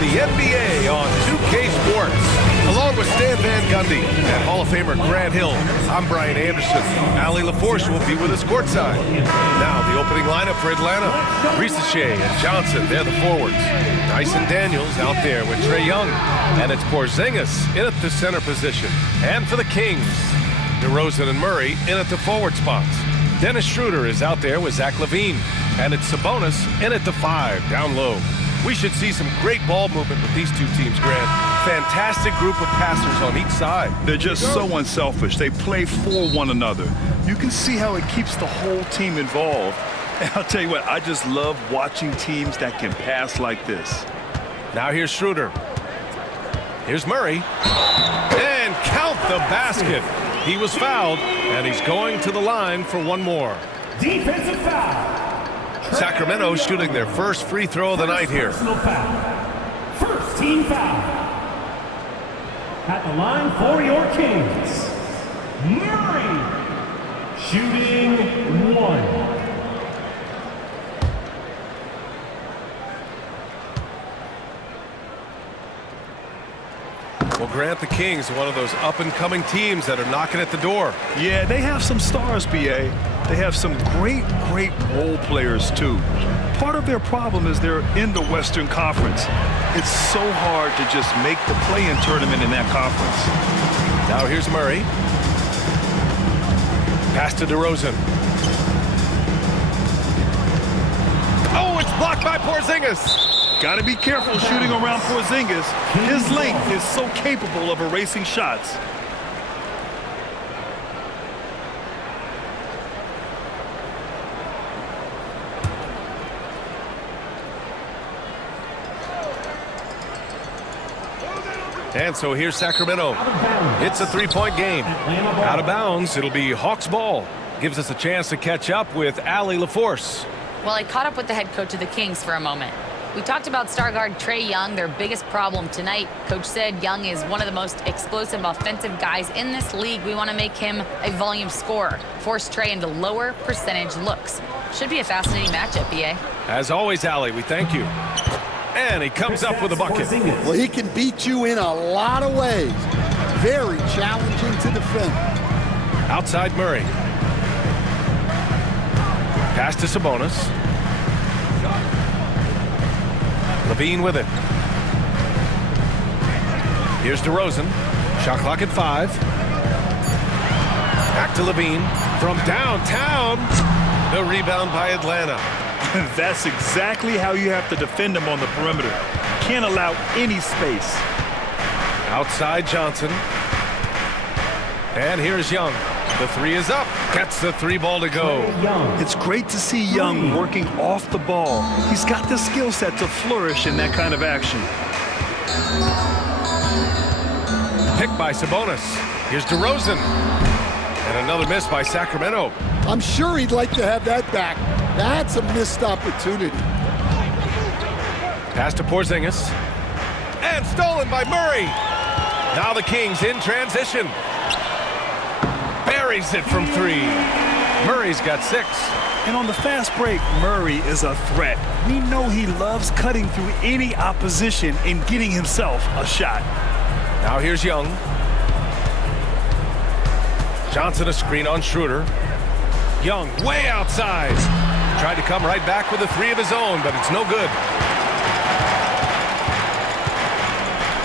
the NBA on 2K Sports. Along with Stan Van Gundy and Hall of Famer Grant Hill, I'm Brian Anderson. Allie LaForce will be with us courtside. Now the opening lineup for Atlanta. Shea and Johnson, they're the forwards. Dyson Daniels out there with Trae Young. And it's Porzingis in at the center position. And for the Kings, DeRozan and Murray in at the forward spots. Dennis Schroeder is out there with Zach LaVine. And it's Sabonis in at the 5, down low. We should see some great ball movement with these two teams, Grant. Fantastic group of passers on each side. They're just so unselfish. They play for one another. You can see how it keeps the whole team involved. And I'll tell you what, I just love watching teams that can pass like this. Now here's Schroeder. Here's Murray. And count the basket. He was fouled, and he's going to the line for one more. Defensive foul. Sacramento shooting their first free throw of the night here. First team foul. At the line for your Kings, Murray, shooting 1. Well, Grant, the Kings are one of those up-and-coming teams that are knocking at the door. Yeah, they have some stars, B.A. They have some great role players, too. Part of their problem is they're in the Western Conference. It's so hard to just make the play-in tournament in that conference. Now here's Murray. Pass to DeRozan. Oh, it's blocked by Porzingis. Got to be careful shooting around Porzingis. His length is so capable of erasing shots. And so here's Sacramento. It's a three-point game. Out of bounds, it'll be Hawks ball. Gives us a chance to catch up with Allie LaForce. Well, I caught up with the head coach of the Kings for a moment. We talked about star guard Trae Young, their biggest problem tonight. Coach said Young is one of the most explosive offensive guys in this league. We want to make him a volume scorer, force Trae into lower percentage looks. Should be a fascinating matchup, BA. As always, Allie, we thank you. And he comes up with a bucket. Well, he can beat you in a lot of ways. Very challenging to defend. Outside Murray. Pass to Sabonis. LaVine with it. Here's DeRozan. Shot clock at 5. Back to LaVine. From downtown. The rebound by Atlanta. That's exactly how you have to defend him on the perimeter. Can't allow any space. Outside Johnson. And here's Young. The 3 is up. Gets the 3 ball to go. It's great to see Young working off the ball. He's got the skill set to flourish in that kind of action. Picked by Sabonis. Here's DeRozan. And another miss by Sacramento. I'm sure he'd like to have that back. That's a missed opportunity. Pass to Porzingis. And stolen by Murray. Now the Kings in transition. Buries it from 3. Murray's got 6. And on the fast break, Murray is a threat. We know he loves cutting through any opposition and getting himself a shot. Now here's Young. Johnson a screen on Schroeder. Young way outside. Tried to come right back with a 3 of his own, but it's no good.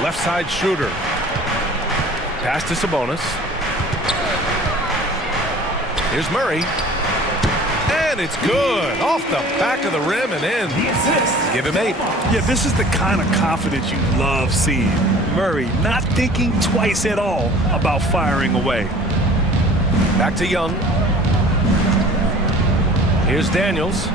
Left side Schroeder. Pass to Sabonis. Here's Murray. And it's good. Off the back of the rim and in. Give him 8. Yeah, this is the kind of confidence you love seeing. Murray not thinking twice at all about firing away. Back to Young. Here's Daniels.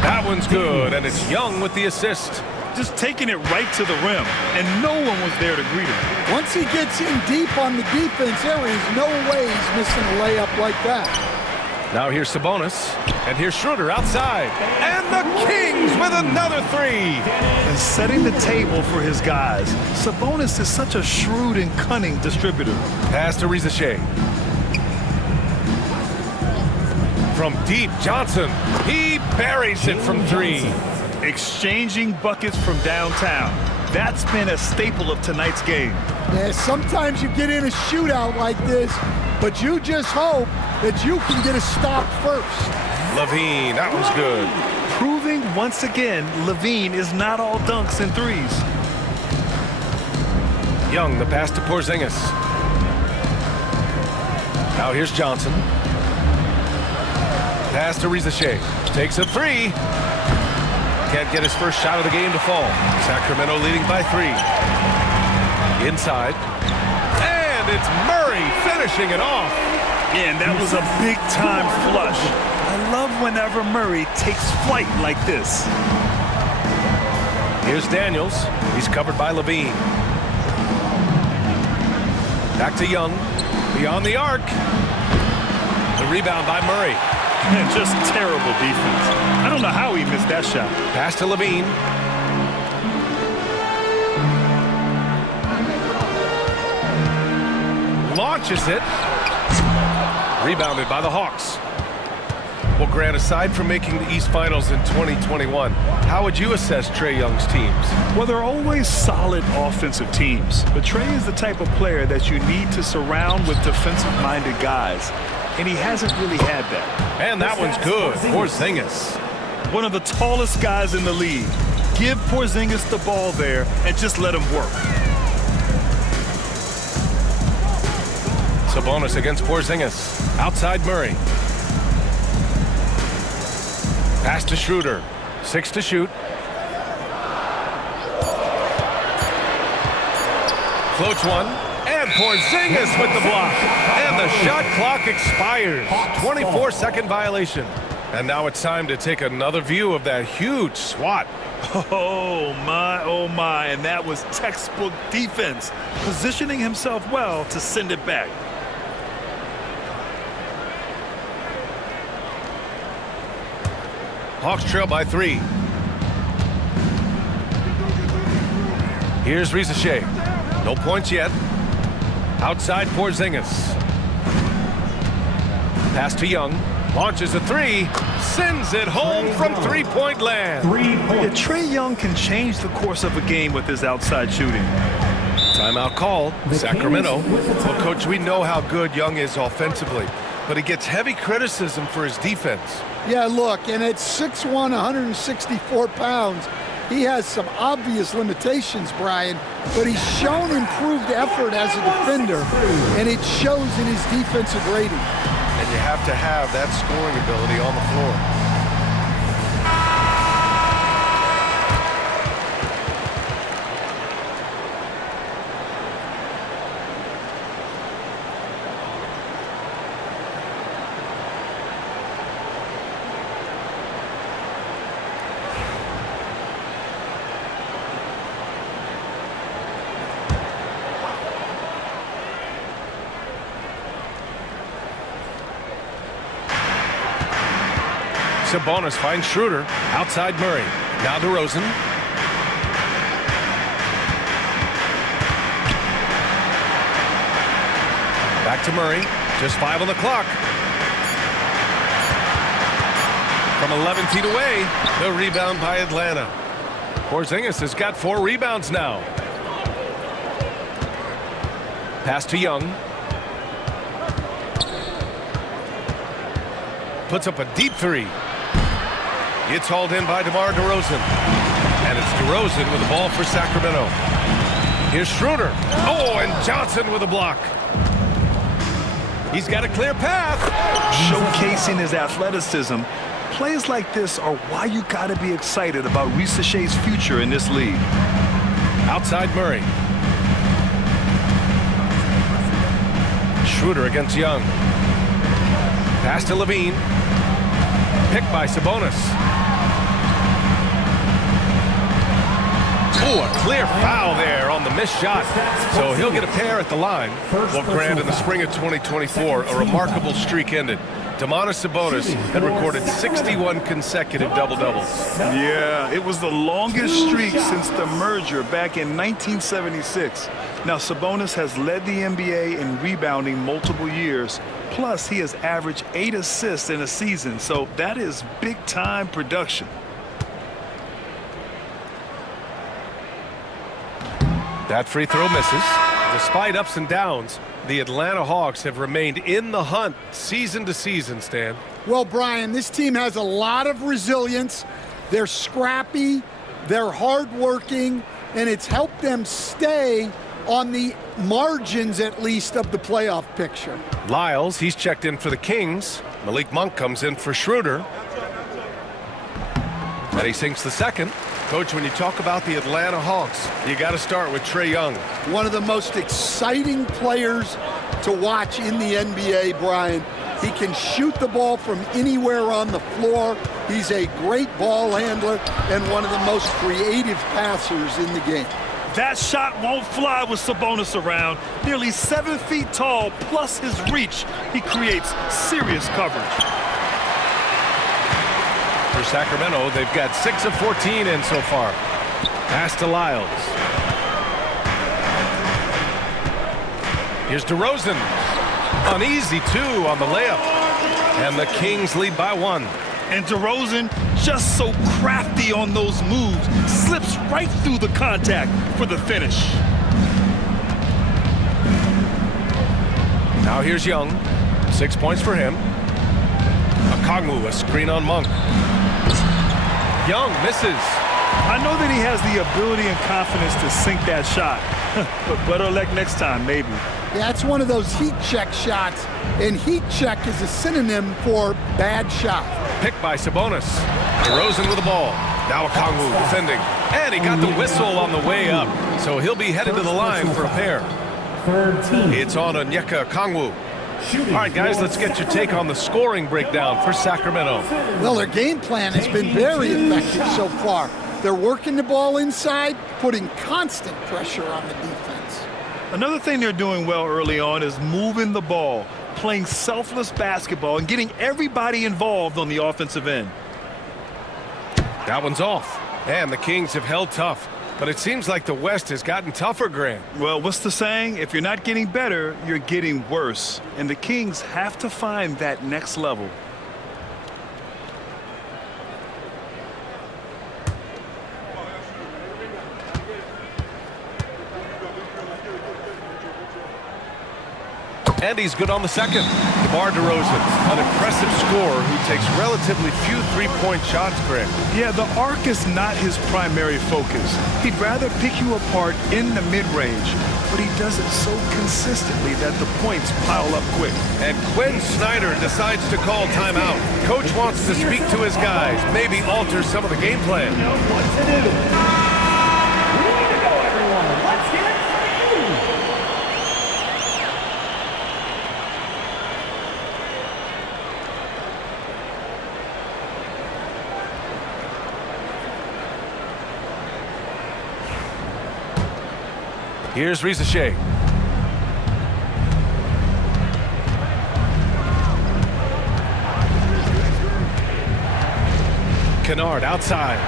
That one's good, and it's Young with the assist. Just taking it right to the rim, and no one was there to greet him. Once he gets in deep on the defense, there is no way he's missing a layup like that. Now here's Sabonis, and here's Schroeder outside. And the Kings with another 3. And setting the table for his guys. Sabonis is such a shrewd and cunning distributor. Pass to Shea. From deep, Johnson. He buries it from 3. Exchanging buckets from downtown. That's been a staple of tonight's game. Yeah, sometimes you get in a shootout like this, but you just hope that you can get a stop first. Levine, that was good. Proving once again, Levine is not all dunks and threes. Young, the pass to Porzingis. Now here's Johnson. Pass to Rizachet. Takes a three. Can't get his first shot of the game to fall. Sacramento leading by 3. Inside. And it's Murray finishing it off. Yeah, and that was a big-time flush. I love whenever Murray takes flight like this. Here's Daniels. He's covered by Levine. Back to Young. Beyond the arc. The rebound by Murray. Man, just terrible defense. I don't know how he missed that shot. Pass to Levine. Launches it. Rebounded by the Hawks. Well, Grant, aside from making the East Finals in 2021, how would you assess Trae Young's teams? Well, they're always solid offensive teams, but Trae is the type of player that you need to surround with defensive-minded guys, and he hasn't really had that. And that one's good. Porzingis. One of the tallest guys in the league. Give Porzingis the ball there and just let him work. Sabonis against Porzingis. Outside Murray. Pass to Schroeder. 6 to shoot. Floats one. And Porzingis with the block. And the shot clock expires. 24-second violation. And now it's time to take another view of that huge swat. Oh my, and that was textbook defense, positioning himself well to send it back. Hawks trail by 3. Here's Rizachet. No points yet. Outside Porzingis. Pass to Young. Launches a 3. Sends it home from three-point land. Yeah, Trae Young can change the course of a game with his outside shooting. Timeout called. Sacramento. Well, Coach, we know how good Young is offensively, but he gets heavy criticism for his defense. Yeah, look, and at 6'1", 164 pounds, he has some obvious limitations, Brian, but he's shown improved effort as a defender, and it shows in his defensive rating. And you have to have that scoring ability on the floor. Sabonis finds Schroeder. Outside Murray. Now DeRozan. Back to Murray. Just 5 on the clock. From 11 feet away, the rebound by Atlanta. Porzingis has got 4 rebounds now. Pass to Young. Puts up a deep 3. Gets hauled in by DeMar DeRozan. And it's DeRozan with the ball for Sacramento. Here's Schroeder. Oh, and Johnson with a block. He's got a clear path. Showcasing his athleticism, plays like this are why you got to be excited about Rizachet's future in this league. Outside Murray. Schroeder against Young. Pass to Levine. Picked by Sabonis. Oh, a clear foul there on the missed shot. So he'll get a pair at the line. Well, Grant, in the spring of 2024, a remarkable streak ended. Domantas Sabonis had recorded 61 consecutive double-doubles. Yeah, it was the longest streak since the merger back in 1976. Now, Sabonis has led the NBA in rebounding multiple years. Plus, he has averaged 8 assists in a season, so that is big-time production. That free throw misses. Despite ups and downs, the Atlanta Hawks have remained in the hunt season to season, Stan. Well, Brian, this team has a lot of resilience. They're scrappy, they're hardworking, and it's helped them stay on the margins, at least, of the playoff picture. Lyles, he's checked in for the Kings. Malik Monk comes in for Schroeder. And he sinks the second. Coach, when you talk about the Atlanta Hawks, you got to start with Trae Young. One of the most exciting players to watch in the NBA, Brian. He can shoot the ball from anywhere on the floor. He's a great ball handler and one of the most creative passers in the game. That shot won't fly with Sabonis around. Nearly 7 feet tall, plus his reach. He creates serious coverage. For Sacramento, they've got 6 of 14 in so far. Pass to Lyles. Here's DeRozan. An easy 2 on the layup. And the Kings lead by 1. And DeRozan, just so crafty on those moves, slips right through the contact for the finish. Now here's Young. 6 points for him. Okongwu, a screen on Monk. Young misses. I know that he has the ability and confidence to sink that shot. But better luck next time, maybe. Yeah, it's one of those heat check shots, and heat check is a synonym for bad shot. Picked by Sabonis. DeRozan with the ball. Now Okongwu defending. And he got the whistle on the way up. So he'll be headed to the line for a pair. It's on Onyeka Okongwu. All right, guys, let's get your take on the scoring breakdown for Sacramento. Well, their game plan has been very effective so far. They're working the ball inside, putting constant pressure on the defense. Another thing they're doing well early on is moving the ball, playing selfless basketball, and getting everybody involved on the offensive end. That one's off. And the Kings have held tough. But it seems like the West has gotten tougher, Grant. Well, what's the saying? If you're not getting better, you're getting worse. And the Kings have to find that next level. And he's good on the second. DeMar DeRozan, an impressive scorer who takes relatively few three-point shots, Grant. Yeah, the arc is not his primary focus. He'd rather pick you apart in the mid-range, but he does it so consistently that the points pile up quick. And Quinn Snyder decides to call timeout. Coach wants to speak to his guys, maybe alter some of the game plan. What to do? Way to go, everyone. Let's hear it for you. Here's Rizachet. Kennard outside.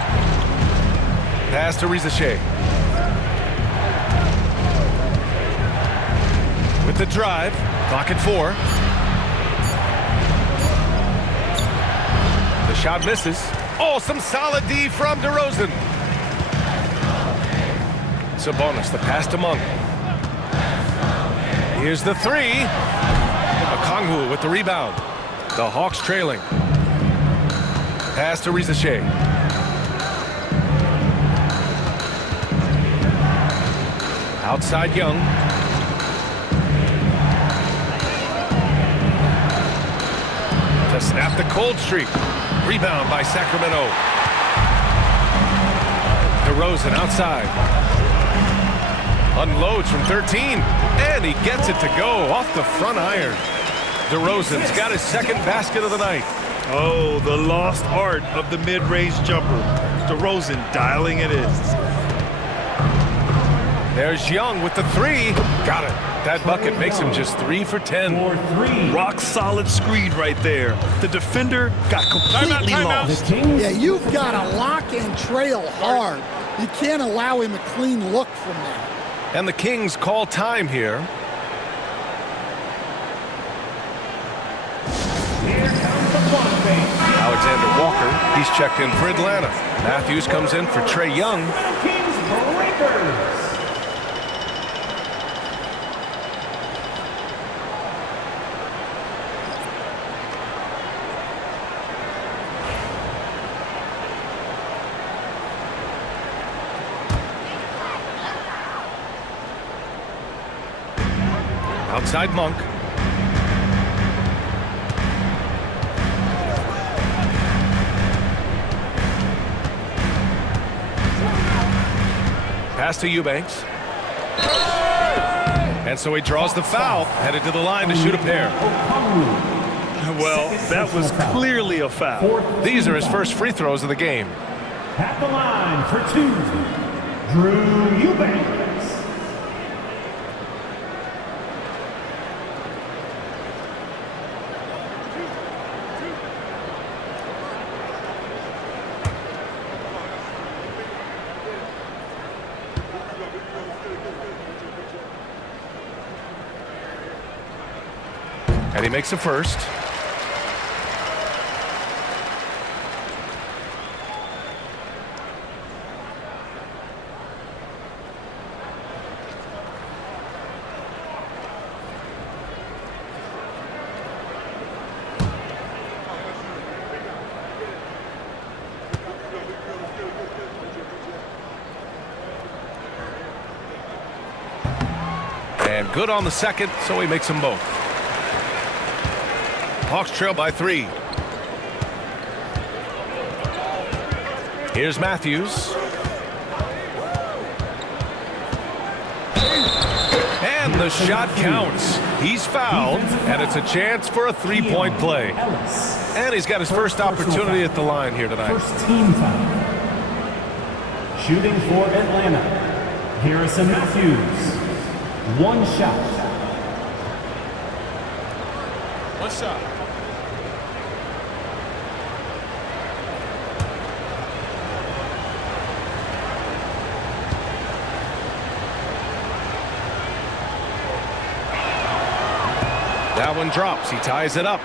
Pass to Rizachet. With the drive. Clock at 4. The shot misses. Oh, some solid D from DeRozan. Sabonis, the pass to Monk. Here's the 3. Okongwu with the rebound. The Hawks trailing. Pass to Rizachet. Outside Young. To snap the cold streak. Rebound by Sacramento. DeRozan outside. Unloads from 13, and he gets it to go off the front iron. DeRozan's got his second basket of the night. Oh, the lost art of the mid-range jumper. DeRozan dialing it in. There's Young with the 3. Got it. That bucket makes him just 3 for 10. Rock solid screen right there. The defender got completely lost. Yeah, you've got to lock and trail hard. You can't allow him a clean look from there. And the Kings call time here. Here comes the fun base. Alexander Walker, he's checked in for Atlanta. Matthews comes in for Trae Young. Kings breakers. Outside Monk. Pass to Eubanks. And so he draws the foul, headed to the line to shoot a pair. Well, that was clearly a foul. These are his first free throws of the game. At the line for 2, Drew Eubanks. And he makes a first. And good on the second, so he makes them both. Hawks trail by 3. Here's Matthews. And the shot counts. He's fouled, and it's a chance for a three-point play. And he's got his first opportunity at the line here tonight. First team foul. Shooting for Atlanta, Harrison Matthews. 1 shot. What's up? That one drops. He ties it up.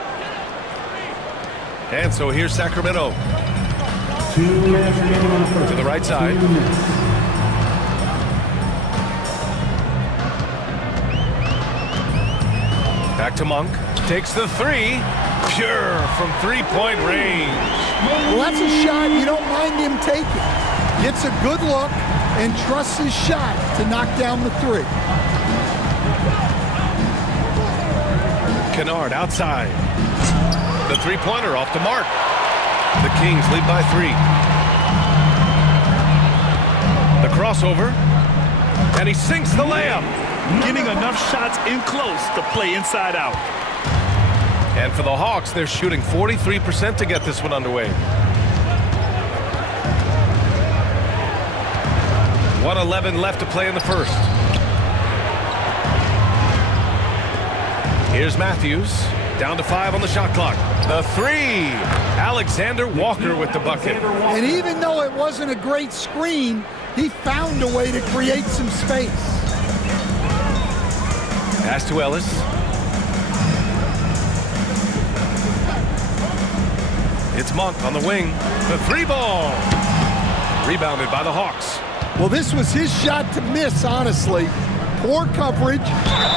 And so here's Sacramento. 2 minutes remaining on the first. To the right side. 2 minutes. Back to Monk. Takes the 3. Pure from three-point range. Well, that's a shot you don't mind him taking. Gets a good look and trusts his shot to knock down the 3. Kennard outside. The three-pointer off the mark. The Kings lead by 3. The crossover. And he sinks the layup. Getting enough shots in close to play inside out. And for the Hawks, they're shooting 43% to get this one underway. 1:11 left to play in the first. Here's Matthews. Down to 5 on the shot clock. The 3. Alexander Walker with the bucket. And even though it wasn't a great screen, he found a way to create some space. Pass to Ellis. It's Monk on the wing. The 3 ball. Rebounded by the Hawks. Well, this was his shot to miss, honestly. Poor coverage,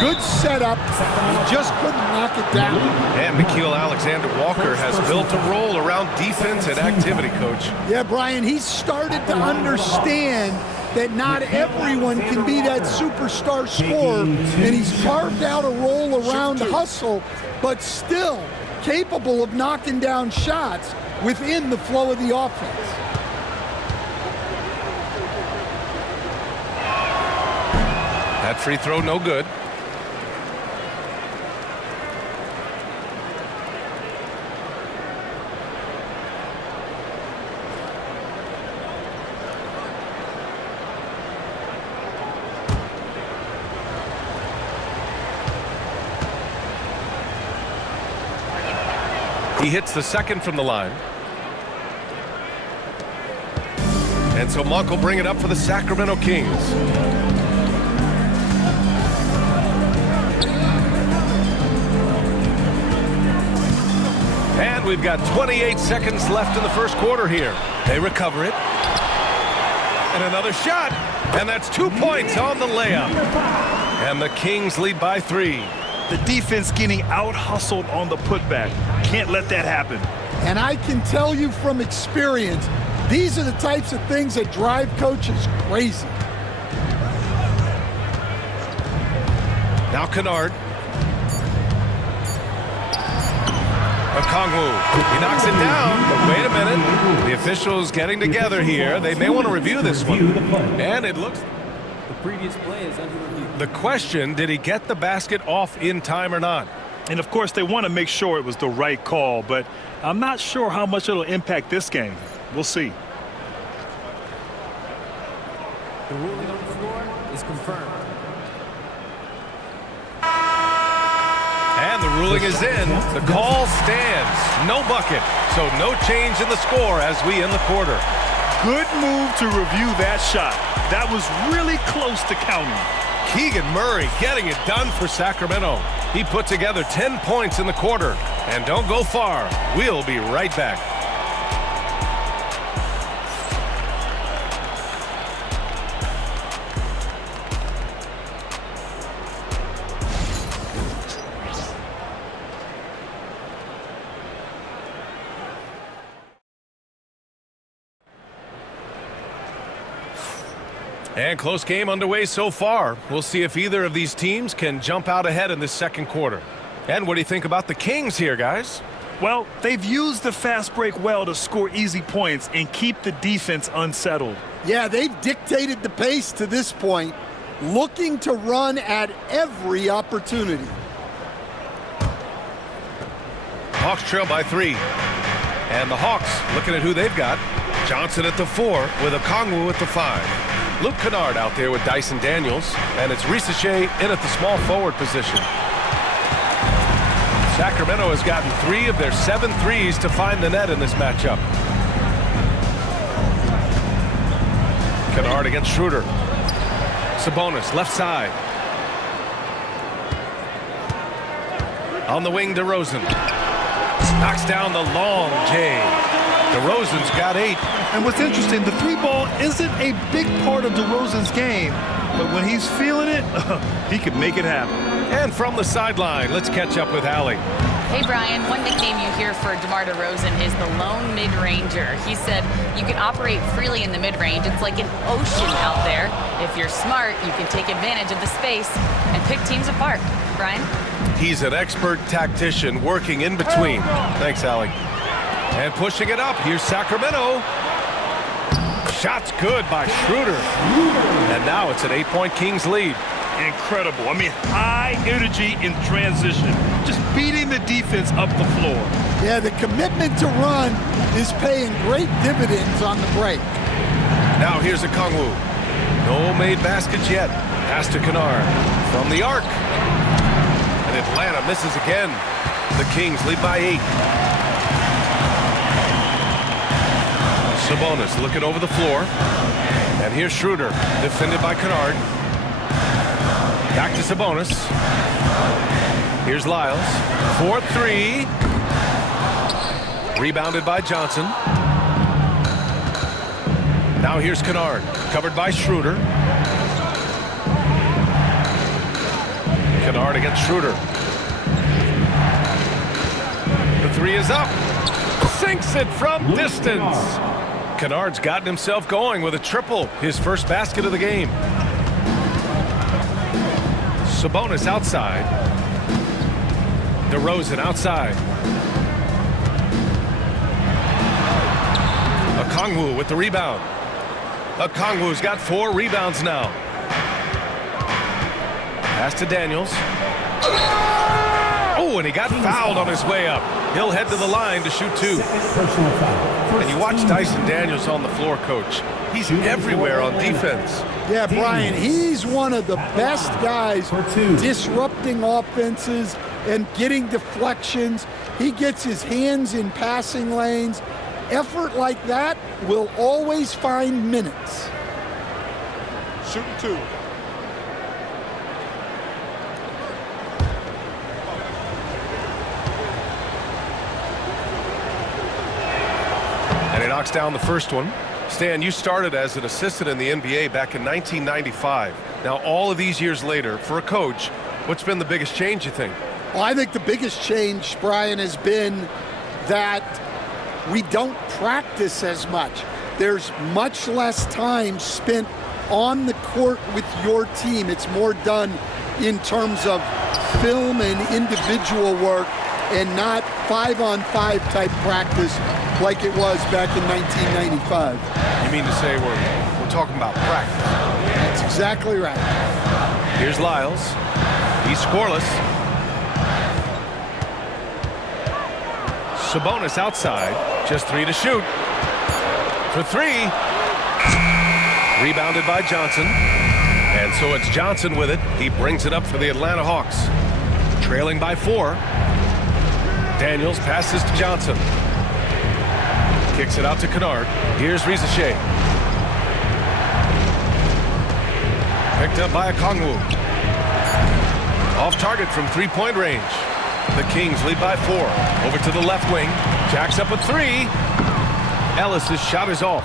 good setup, he just couldn't knock it down. And Nickeil Alexander-Walker has built a role around defense and activity, Coach. Yeah, Brian, he's started to understand that not everyone can be that superstar scorer, and he's carved out a role around hustle, but still capable of knocking down shots within the flow of the offense. That free throw, no good. He hits the second from the line. And so Monk will bring it up for the Sacramento Kings. And we've got 28 seconds left in the first quarter here. They recover it. And another shot. And that's 2 points on the layup. And the Kings lead by 3. The defense getting out-hustled on the putback. Can't let that happen. And I can tell you from experience, these are the types of things that drive coaches crazy. Now Kennard. Okongwu, he knocks it down, but wait a minute. The officials getting together here. They may want to review this one. And it looks... The previous play is under review. The question, did he get the basket off in time or not? And, of course, they want to make sure it was the right call, but I'm not sure how much it'll impact this game. We'll see. The ruling on the floor is confirmed. And the ruling is in. The call stands. No bucket. So no change in the score as we end the quarter. Good move to review that shot. That was really close to counting. Keegan Murray getting it done for Sacramento. He put together 10 points in the quarter. And don't go far. We'll be right back. And close game underway so far. We'll see if either of these teams can jump out ahead in this second quarter. And what do you think about the Kings here, guys? Well, they've used the fast break well to score easy points and keep the defense unsettled. Yeah, they've dictated the pace to this point, looking to run at every opportunity. Hawks trail by 3. And the Hawks looking at who they've got. Johnson at the 4 with Okongwu at the 5. Luke Kennard out there with Dyson Daniels, and it's Risache in at the small forward position. Sacramento has gotten 3 of their 7 threes to find the net in this matchup. Kennard against Schroeder. Sabonis left side. On the wing, DeRozan. Knocks down the long J. DeRozan's got 8. And what's interesting, the 3-ball isn't a big part of DeRozan's game, but when he's feeling it, he can make it happen. And from the sideline, let's catch up with Allie. Hey, Brian, one nickname you hear for DeMar DeRozan is the lone mid-ranger. He said you can operate freely in the mid-range. It's like an ocean out there. If you're smart, you can take advantage of the space and pick teams apart. Brian? He's an expert tactician working in between. Thanks, Allie. And pushing it up, here's Sacramento. Shot's good by Schroeder. And now it's an 8-point Kings lead. Incredible. I mean, high energy in transition. Just beating the defense up the floor. Yeah, the commitment to run is paying great dividends on the break. Now here's Okongwu. No made baskets yet. Pass to Kennard. From the arc. And Atlanta misses again. The Kings lead by 8. Sabonis looking over the floor. And here's Schroeder, defended by Kennard. Back to Sabonis. Here's Lyles. 4-3. Rebounded by Johnson. Now here's Kennard, covered by Schroeder. Kennard against Schroeder. The 3 is up. Sinks it from distance. Kennard's gotten himself going with a triple, his first basket of the game. Sabonis outside. DeRozan outside. Okongwu with the rebound. Okongwu's got 4 rebounds now. Pass to Daniels. Oh, and he got fouled on his way up. He'll head to the line to shoot 2. And you watch Dyson Daniels on the floor, Coach. He's everywhere on defense. Yeah, Brian, he's one of the best guys disrupting offenses and getting deflections. He gets his hands in passing lanes. Effort like that will always find minutes. Shooting 2. And he knocks down the first one. Stan, you started as an assistant in the NBA back in 1995. Now, all of these years later, for a coach, what's been the biggest change, you think? Well, I think the biggest change, Brian, has been that we don't practice as much. There's much less time spent on the court with your team. It's more done in terms of film and individual work. and not 5-on-5 type practice like it was back in 1995. You mean to say we're talking about practice? That's exactly right. Here's Lyles. He's scoreless. Sabonis outside. Just 3 to shoot. For 3. Rebounded by Johnson. And so it's Johnson with it. He brings it up for the Atlanta Hawks. Trailing by 4. Daniels passes to Johnson. Kicks it out to Kennard. Here's Rizachet. Picked up by Okongwu. Off target from 3-point range. The Kings lead by 4. Over to the left wing. Jacks up a 3. Ellis's shot is off.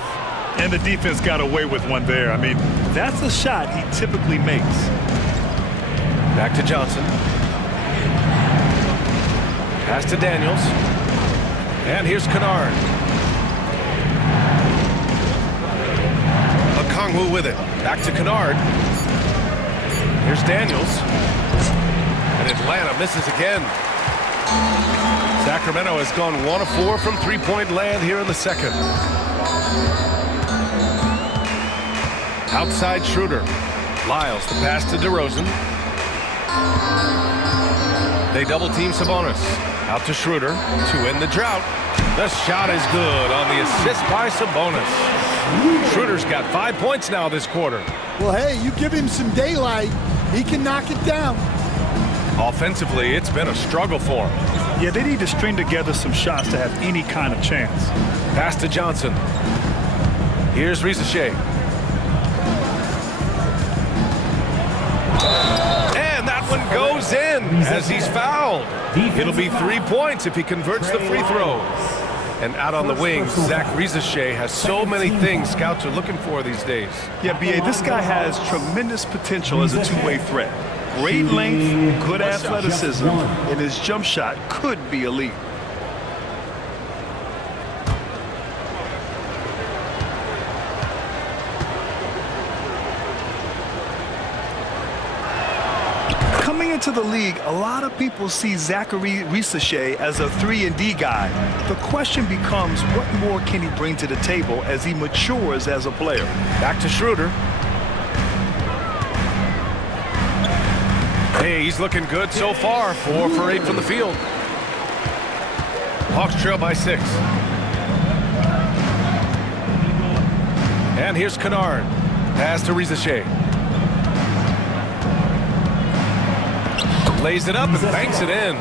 And the defense got away with one there. I mean, that's a shot he typically makes. Back to Johnson. Pass to Daniels. And here's Kennard. Okongwu with it. Back to Kennard. Here's Daniels. And Atlanta misses again. Sacramento has gone 1 of 4 from 3-point land here in the second. Outside Schroeder. Lyles, the pass to DeRozan. They double team Sabonis. Out to Schroeder to end the drought. The shot is good on the assist by Sabonis. Schroeder's got 5 points now this quarter. Well, hey, you give him some daylight, he can knock it down. Offensively, it's been a struggle for him. Yeah, they need to string together some shots to have any kind of chance. Pass to Johnson. Here's Rizachet. And that one goes in as he's fouled. It'll be 3 points if he converts the free throw. And out on the wing, Zach Rizachet has so many things scouts are looking for these days. Yeah, B.A., this guy has tremendous potential as a two-way threat. Great length, good athleticism, and his jump shot could be elite. Coming into the league, a lot of people see Zachary Rizachet as a 3-and-D guy. The question becomes, what more can he bring to the table as he matures as a player? Back to Schroeder. Hey, he's looking good so far. 4 for 8 from the field. Hawks trail by 6. And here's Kennard. Pass to Rizachet. Lays it up and banks it in.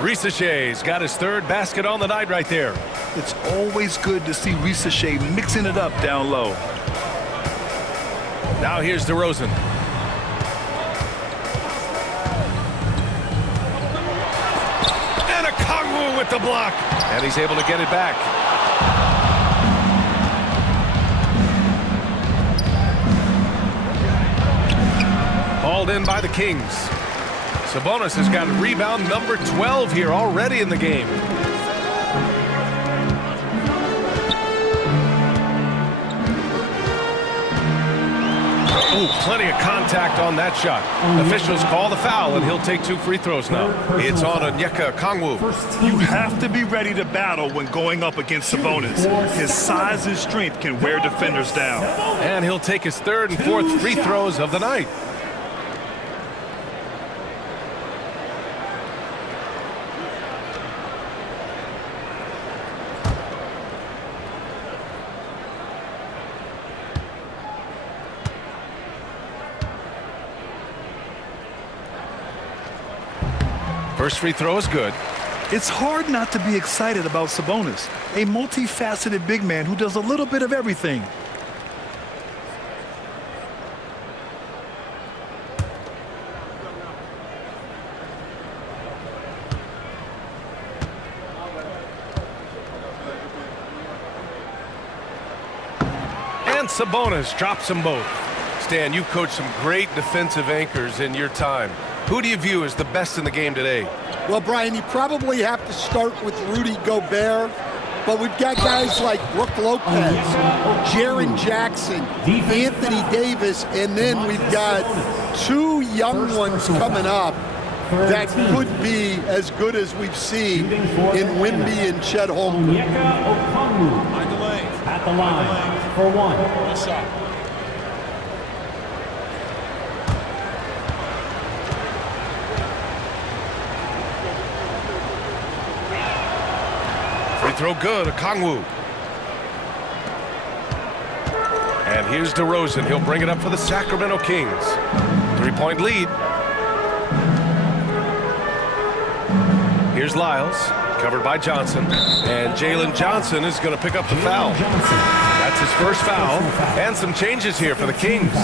Rizachet's got his 3rd basket on the night right there. It's always good to see Rizachet mixing it up down low. Now here's DeRozan. And Okongwu with the block. And he's able to get it back. Hauled in by the Kings. Sabonis has got rebound number 12 here already in the game. Oh, plenty of contact on that shot. Officials call the foul, and he'll take 2 free throws now. It's on Onyeka Okongwu. You have to be ready to battle when going up against Sabonis. His size and strength can wear defenders down. And he'll take his 3rd and 4th free throws of the night. First free throw is good. It's hard not to be excited about Sabonis, a multifaceted big man who does a little bit of everything. And Sabonis drops them both. Stan, you've coached some great defensive anchors in your time. Who do you view as the best in the game today? Well, Brian, you probably have to start with Rudy Gobert, but we've got guys like Brook Lopez, Jaren Jackson, Anthony Davis, and then we've got 2 young ones coming up that could be as good as we've seen in Wimby and Chet Holmgren. Behind the lane. At the line for one. Good shot. Free throw good, Okongwu. And here's DeRozan. He'll bring it up for the Sacramento Kings. 3-point lead. Here's Lyles, covered by Johnson. And Jalen Johnson is going to pick up the foul. That's his first foul. And some changes here for the Kings.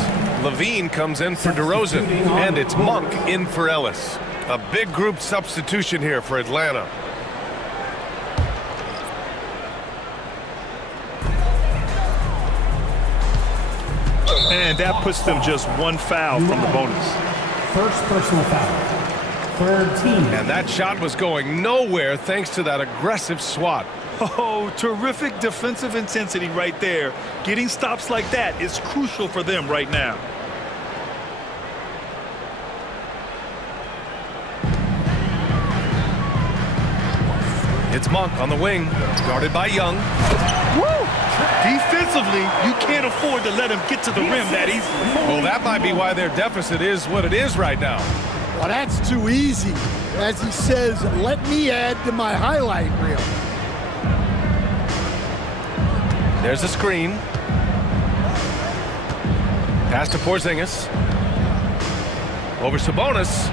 Levine comes in for DeRozan. And it's Monk in for Ellis. A big group substitution here for Atlanta. And that puts them just one foul from the bonus. First personal foul. Third team. And that shot was going nowhere thanks to that aggressive swat. Oh, terrific defensive intensity right there. Getting stops like that is crucial for them right now. It's Monk on the wing, guarded by Young. Woo! Defensively, you can't afford to let him get to the rim that easily. Well, that might be why their deficit is what it is right now. Well, that's too easy. As he says, let me add to my highlight reel. There's a screen. Pass to Porzingis. Over Sabonis.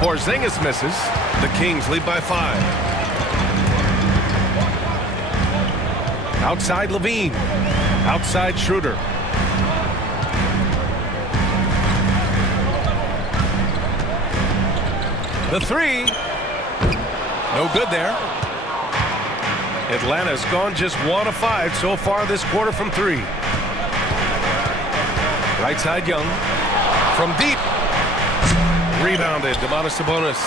Porzingis misses. The Kings lead by 5. Outside Levine. Outside Schroeder. The three. No good there. Atlanta's gone just 1 of 5 so far this quarter from 3. Right side Young. From deep. Rebounded. Domantas Sabonis.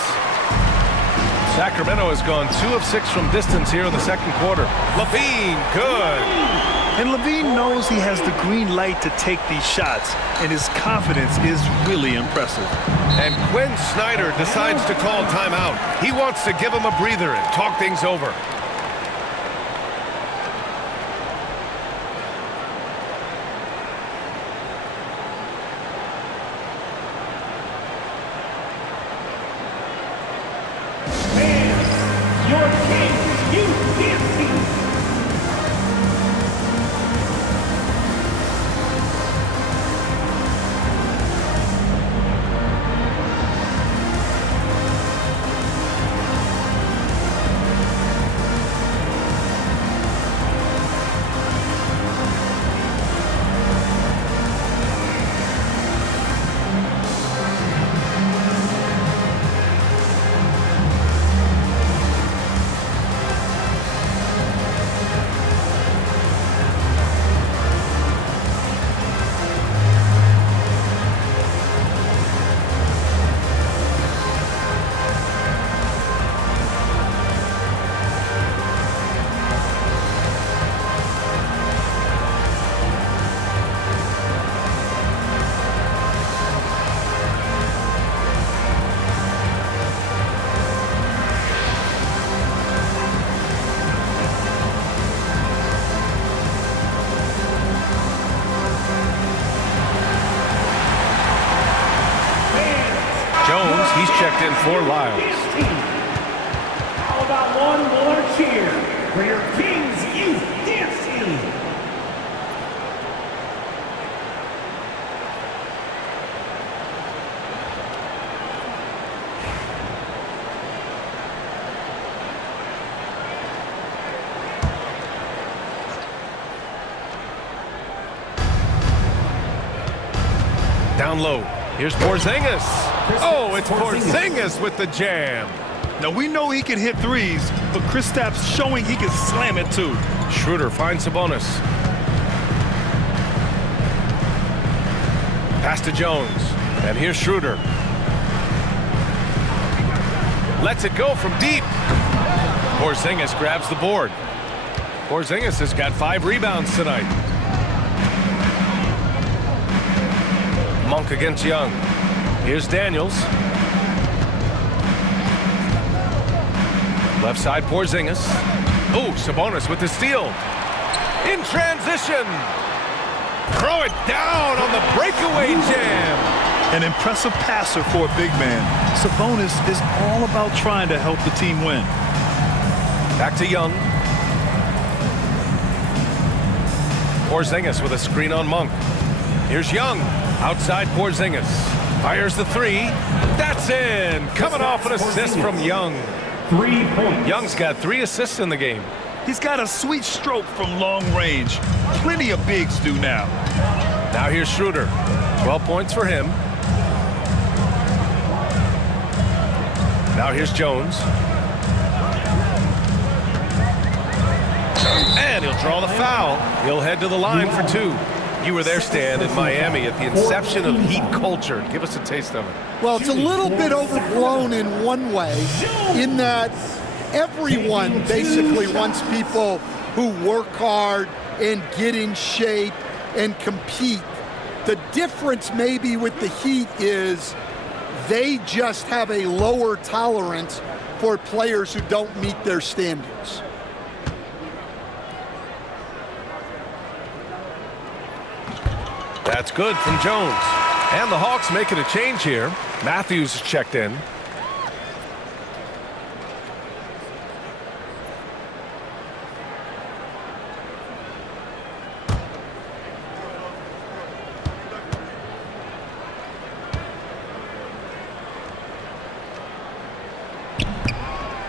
Sacramento has gone 2 of 6 from distance here in the second quarter. Levine, good. And Levine knows he has the green light to take these shots, and his confidence is really impressive. And Quinn Snyder decides to call timeout. He wants to give him a breather and talk things over. Your Kings Youth Dance Team. He's checked in for Lyles. How about one more cheer for your Kings Youth Dance Team? Down low. Here's Porzingis. Oh, it's Porzingis with the jam. Now, we know he can hit threes, but Kristaps showing he can slam it too. Schroeder finds Sabonis. Pass to Jones. And here's Schroeder. Lets it go from deep. Porzingis grabs the board. Porzingis has got 5 rebounds tonight. Monk against Young. Here's Daniels. Left side, Porzingis. Oh, Sabonis with the steal. In transition. Throw it down on the breakaway jam. An impressive passer for a big man. Sabonis is all about trying to help the team win. Back to Young. Porzingis with a screen on Monk. Here's Young. Outside Porzingis. Fires the three. That's in. Coming off an assist from Young. 3 points. Young's got 3 assists in the game. He's got a sweet stroke from long range. Plenty of bigs do now. Now here's Schroeder. 12 points for him. Now here's Jones. And he'll draw the foul. He'll head to the line for 2. You were there, Stan, in Miami at the inception of Heat culture. Give us a taste of it. Well, it's a little bit overblown in one way, in that everyone basically wants people who work hard and get in shape and compete. The difference maybe with the Heat is they just have a lower tolerance for players who don't meet their standards. That's good from Jones. And the Hawks making a change here. Matthews checked in.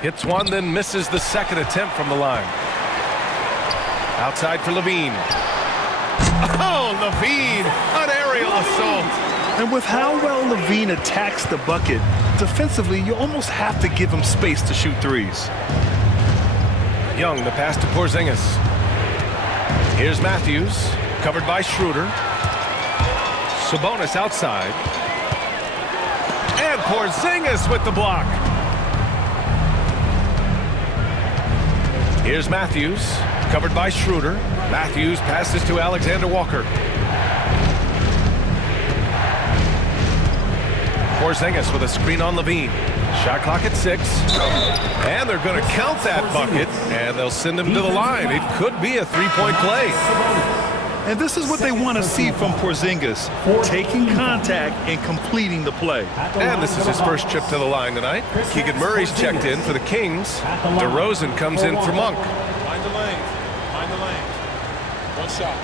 Hits one, then misses the second attempt from the line. Outside for Levine. Oh, Levine, an aerial assault. And with how well Levine attacks the bucket, defensively, you almost have to give him space to shoot threes. Young, the pass to Porzingis. Here's Matthews, covered by Schroeder. Sabonis outside. And Porzingis with the block. Here's Matthews, covered by Schroeder. Matthews passes to Alexander Walker. Porzingis with a screen on Levine. Shot clock at 6. And they're going to count that bucket, and they'll send him to the line. It could be a 3-point play. And this is what they want to see from Porzingis, taking contact and completing the play. And this is his first trip to the line tonight. Keegan Murray's checked in for the Kings. DeRozan comes in for Monk. Mind the lanes. Mind the lanes. One shot.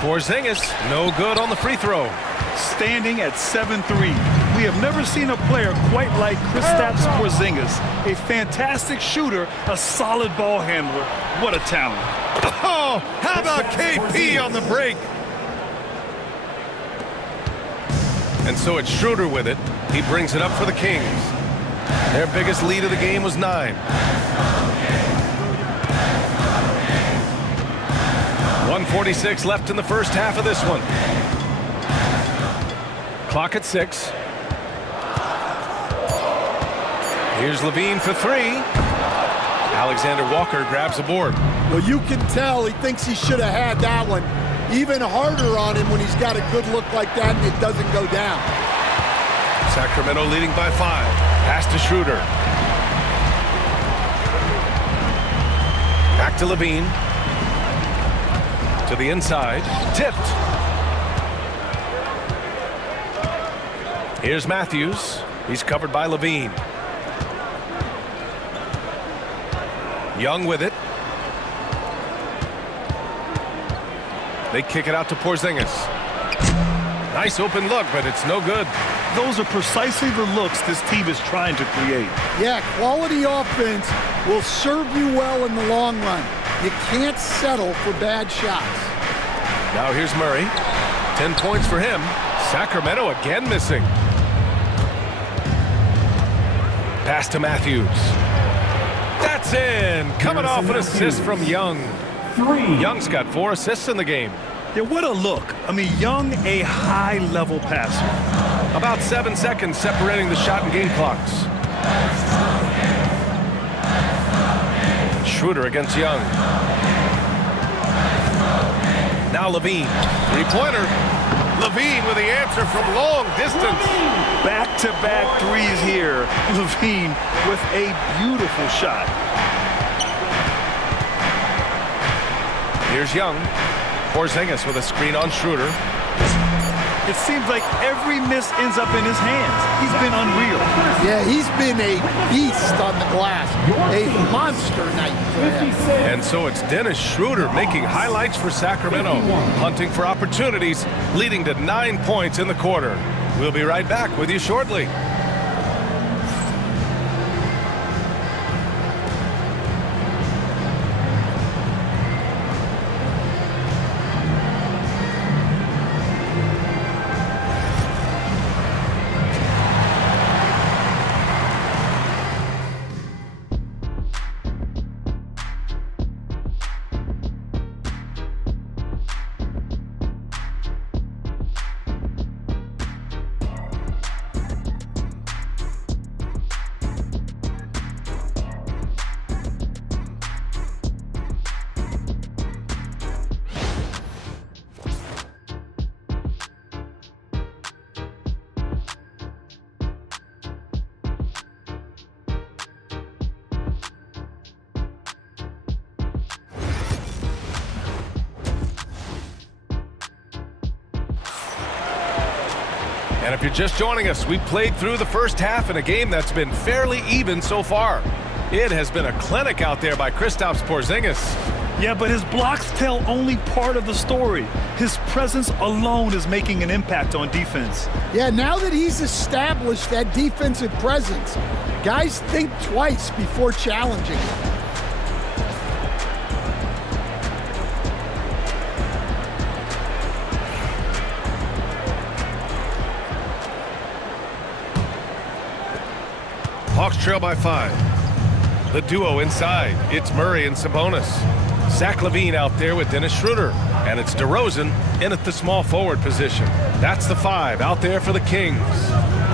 Porzingis, no good on the free throw. Standing at 7-3. We have never seen a player quite like Kristaps Porzingis. A fantastic shooter, a solid ball handler. What a talent. Oh, how about KP on the break? And so it's Schroeder with it. He brings it up for the Kings. Their biggest lead of the game was 9. 1:46 left in the first half of this one. Clock at 6. Here's Levine for 3. Alexander Walker grabs a board. Well, you can tell he thinks he should have had that one. Even harder on him when he's got a good look like that and it doesn't go down. Sacramento leading by 5. Pass to Schroeder. Back to Levine. To the inside. Tipped. Here's Matthews. He's covered by Levine. Young with it. They kick it out to Porzingis. Nice open look, but it's no good. Those are precisely the looks this team is trying to create. Yeah, quality offense will serve you well in the long run. You can't settle for bad shots. Now here's Murray. 10 points for him. Sacramento again missing. Pass to Matthews. That's in. Coming off an assist from Young. Young's got 4 assists in the game. Yeah, what a look. I mean, Young, a high-level passer. About 7 seconds separating the shot and game clocks. Schroeder against Young. Now Levine, three-pointer. Levine with the answer from long distance. Back-to-back threes here. Levine with a beautiful shot. Here's Young. Porzingis with a screen on Schroeder. It seems like every miss ends up in his hands. He's been unreal. Yeah, he's been a beast on the glass. A monster night for him. And so it's Dennis Schroeder making highlights for Sacramento, hunting for opportunities, leading to 9 points in the quarter. We'll be right back with you shortly. And if you're just joining us, we played through the first half in a game that's been fairly even so far. It has been a clinic out there by Kristaps Porzingis. Yeah, but his blocks tell only part of the story. His presence alone is making an impact on defense. Yeah, now that he's established that defensive presence, guys think twice before challenging him. Hawks trail by 5. The duo inside. It's Murray and Sabonis. Zach LaVine out there with Dennis Schroeder. And it's DeRozan in at the small forward position. That's the 5 out there for the Kings.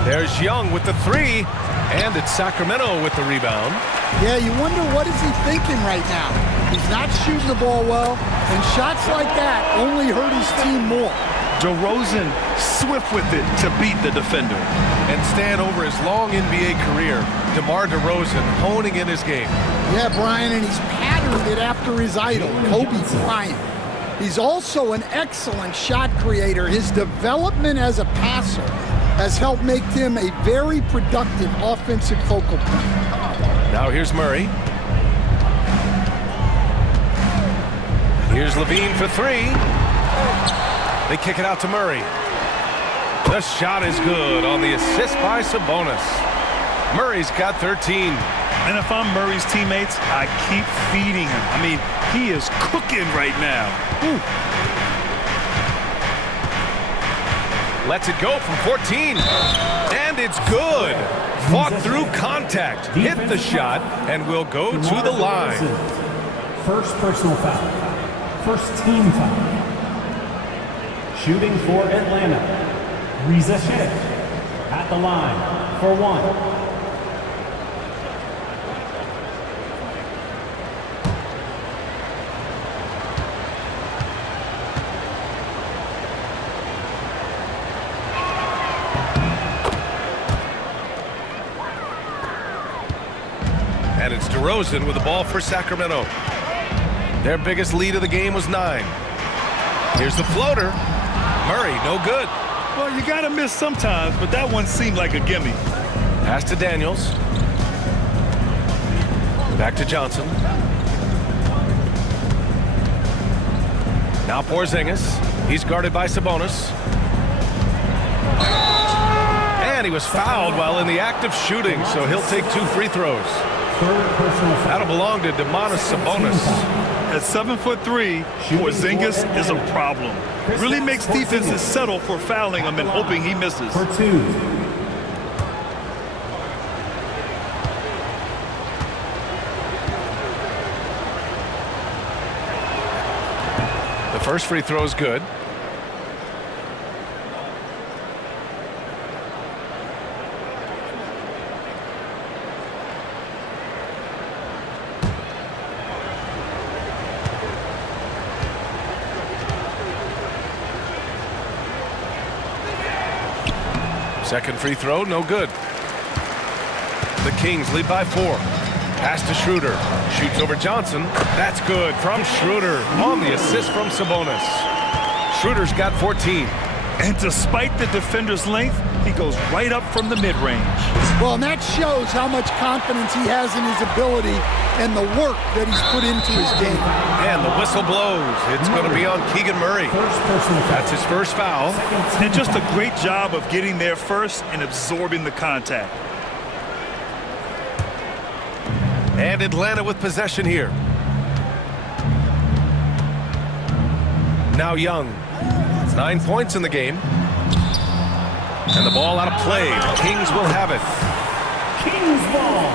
There's Young with the 3. And it's Sacramento with the rebound. Yeah, you wonder what is he thinking right now. He's not shooting the ball well, and shots like that only hurt his team more. DeRozan swift with it to beat the defender. And stand over his long NBA career, DeMar DeRozan honing in his game. Yeah, Brian, and he's patterned it after his idol, Kobe Bryant. He's also an excellent shot creator. His development as a passer has helped make him a very productive offensive focal point. Now here's Murray. Here's LaVine for 3. They kick it out to Murray. The shot is good on the assist by Sabonis. Murray's got 13. And if I'm Murray's teammates, I keep feeding him. I mean, he is cooking right now. Ooh. Lets it go from 14. And it's good. Fought through contact. Hit the shot and will go to the line. First personal foul. First team foul. Shooting for Atlanta, Reza Shea at the line for 1. And it's DeRozan with the ball for Sacramento. Their biggest lead of the game was 9. Here's the floater. Murray, no good. Well, you got to miss sometimes, but that one seemed like a gimme. Pass to Daniels. Back to Johnson. Now Porzingis. He's guarded by Sabonis. And he was fouled while in the act of shooting, so he'll take 2 free throws. That'll belong to Domantas Sabonis. At 7'3", Porzingis is a problem. Really makes defenses settle for fouling him and hoping he misses. For 2. The first free throw is good. Second free throw, no good. The Kings lead by 4. Pass to Schroeder. Shoots over Johnson. That's good from Schroeder on the assist from Sabonis. Schroeder's got 14. And despite the defender's length, he goes right up from the mid-range. Well, and that shows how much confidence he has in his ability and the work that he's put into his game. And the whistle blows. It's going to be on Keegan Murray. That's his first foul. And just a great job of getting there first and absorbing the contact. And Atlanta with possession here. Now Young. 9 points in the game. And the ball out of play. The Kings will have it. Kings ball.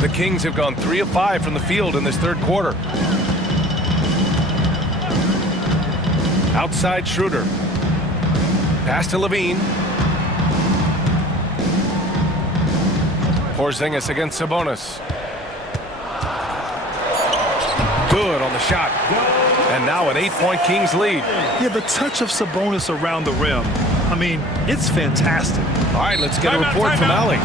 The Kings have gone 3 of 5 from the field in this third quarter. Outside Schroeder. Pass to Levine. Porzingis against Sabonis. Good on the shot. And now an 8-point Kings lead. Yeah, the touch of Sabonis around the rim. I mean, it's fantastic. All right, let's get a report from Allie.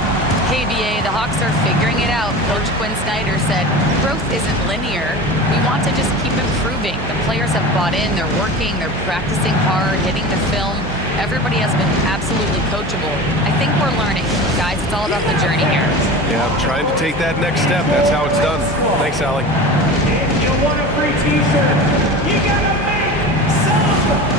Hey, BA, the Hawks are figuring it out. Coach Quinn Snyder said, growth isn't linear. We want to just keep improving. The players have bought in. They're working. They're practicing hard, hitting the film. Everybody has been absolutely coachable. I think we're learning. Guys, it's all about the journey here. Yeah, I'm trying to take that next step. That's how it's done. Thanks, Allie. If you want a free t-shirt, you gotta make some noise.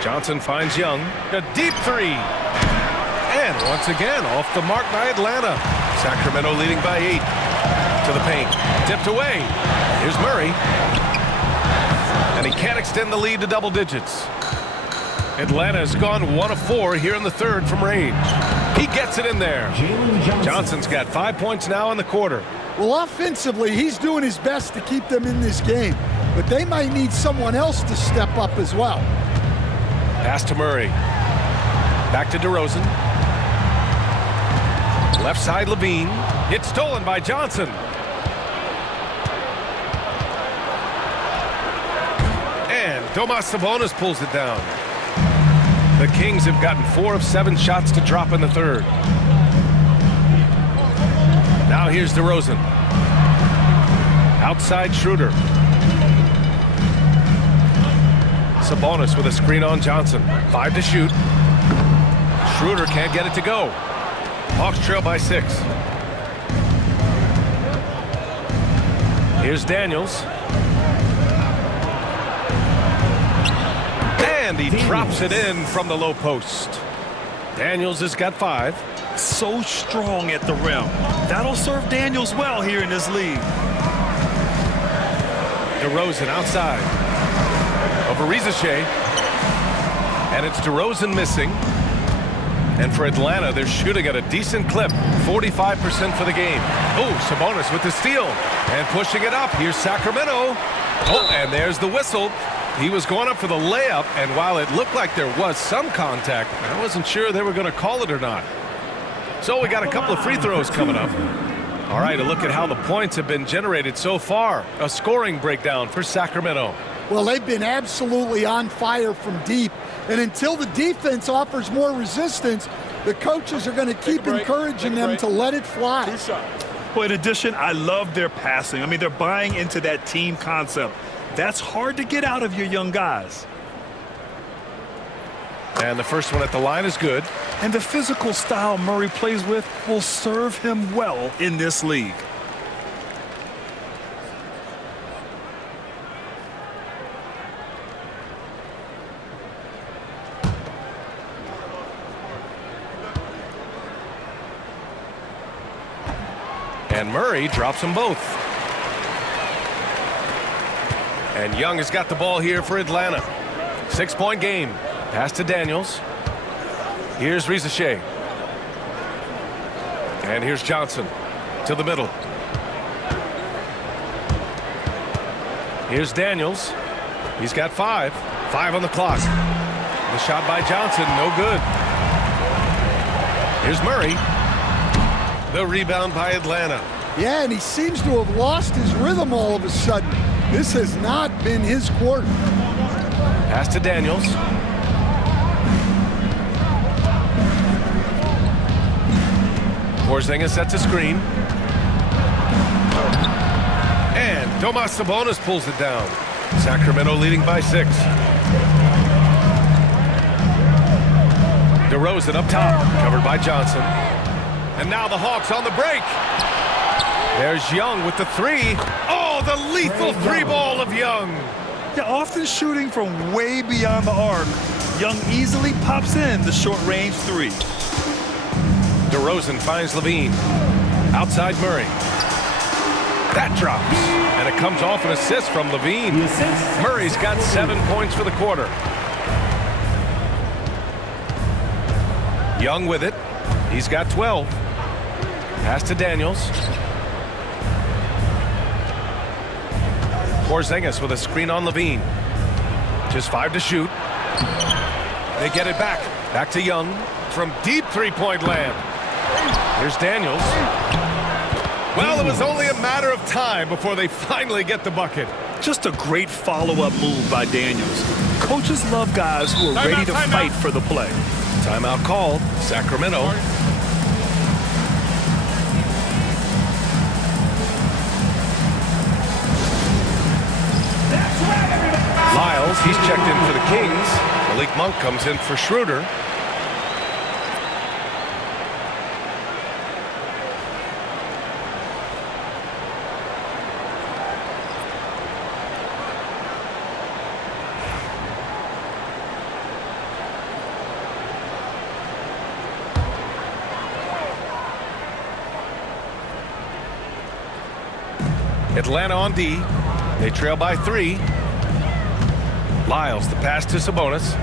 Johnson finds Young. A deep three. And once again, off the mark by Atlanta. Sacramento leading by 8. To the paint. Tipped away. Here's Murray. And he can't extend the lead to double digits. Atlanta has gone 1 of 4 here in the third from range. He gets it in there. Johnson's got 5 points now in the quarter. Well, offensively, he's doing his best to keep them in this game. But they might need someone else to step up as well. Pass to Murray. Back to DeRozan. Left side Levine. It's stolen by Johnson. And Domas Sabonis pulls it down. The Kings have gotten 4 of 7 shots to drop in the third. Now here's DeRozan. Outside Schroeder. Sabonis with a screen on Johnson. 5 to shoot. Schroeder can't get it to go. Hawks trail by 6. Here's Daniels. And he drops it in from the low post. Daniels has got 5. So strong at the rim. That'll serve Daniels well here in this league. DeRozan outside. Over Rizachet. And it's DeRozan missing. And for Atlanta, they're shooting at a decent clip. 45% for the game. Oh, Sabonis with the steal. And pushing it up. Here's Sacramento. Oh, and there's the whistle. He was going up for the layup. And while it looked like there was some contact, I wasn't sure they were going to call it or not. So we got a couple of free throws coming up. All right, a look at how the points have been generated so far. A scoring breakdown for Sacramento. Well, they've been absolutely on fire from deep. And until the defense offers more resistance, the coaches are going to keep encouraging them to let it fly. Well, in addition, I love their passing. I mean, they're buying into that team concept. That's hard to get out of your young guys. And the first one at the line is good. And the physical style Murray plays with will serve him well in this league. And Murray drops them both. And Young has got the ball here for Atlanta. 6-point game. Pass to Daniels. Here's Rizachet. And here's Johnson to the middle. Here's Daniels. He's got 5. 5 on the clock. The shot by Johnson, no good. Here's Murray. The rebound by Atlanta. Yeah, and he seems to have lost his rhythm all of a sudden. This has not been his quarter. Pass to Daniels. Porzingis sets a screen. And Domas Sabonis pulls it down. Sacramento leading by 6. DeRozan up top, covered by Johnson. And now the Hawks on the break. There's Young with the 3. Oh, the lethal 3-ball of Young. Yeah, often shooting from way beyond the arc, Young easily pops in the short-range 3. DeRozan finds Levine. Outside Murray. That drops. And it comes off an assist from Levine. Murray's got 7 points for the quarter. Young with it. He's got 12. Pass to Daniels. Porzingis with a screen on Levine. Just 5 to shoot. They get it back. Back to Young from deep 3-point land. Here's Daniels. Well, it was only a matter of time before they finally get the bucket. Just a great follow-up move by Daniels. Coaches love guys who are ready to fight for the play. Timeout called. Sacramento. Lyles, he's checked in for the Kings. Malik Monk comes in for Schroeder. Atlanta on D. They trail by 3. Lyles, the pass to Sabonis.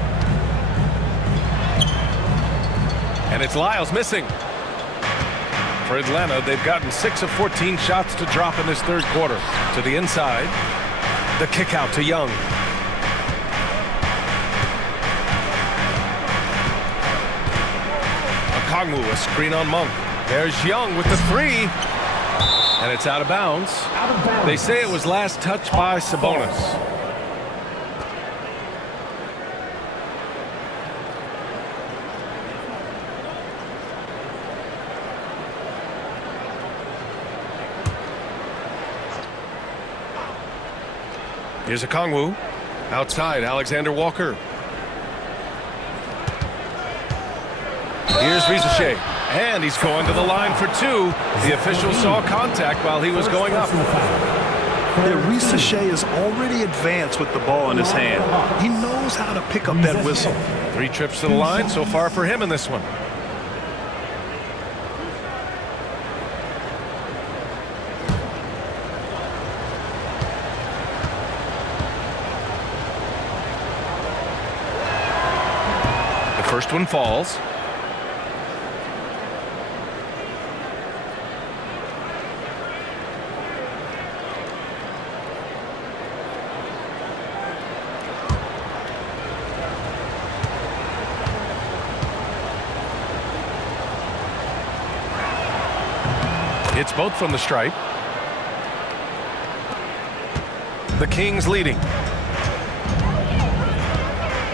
And it's Lyles missing. For Atlanta, they've gotten 6 of 14 shots to drop in this third quarter. To the inside. The kick out to Young. Okongwu, a screen on Monk. There's Young with the 3. And it's out of bounds. They say it was last touched by Sabonis. Here's Okongwu. Outside, Alexander Walker. Here's Rizachet. And he's going to the line for 2. The official saw contact while he was going up. Rizachet is already advanced with the ball in his hand. He knows how to pick up that whistle. 3 trips to the line so far for him in this one. The first one falls. It's both from the stripe. The Kings leading.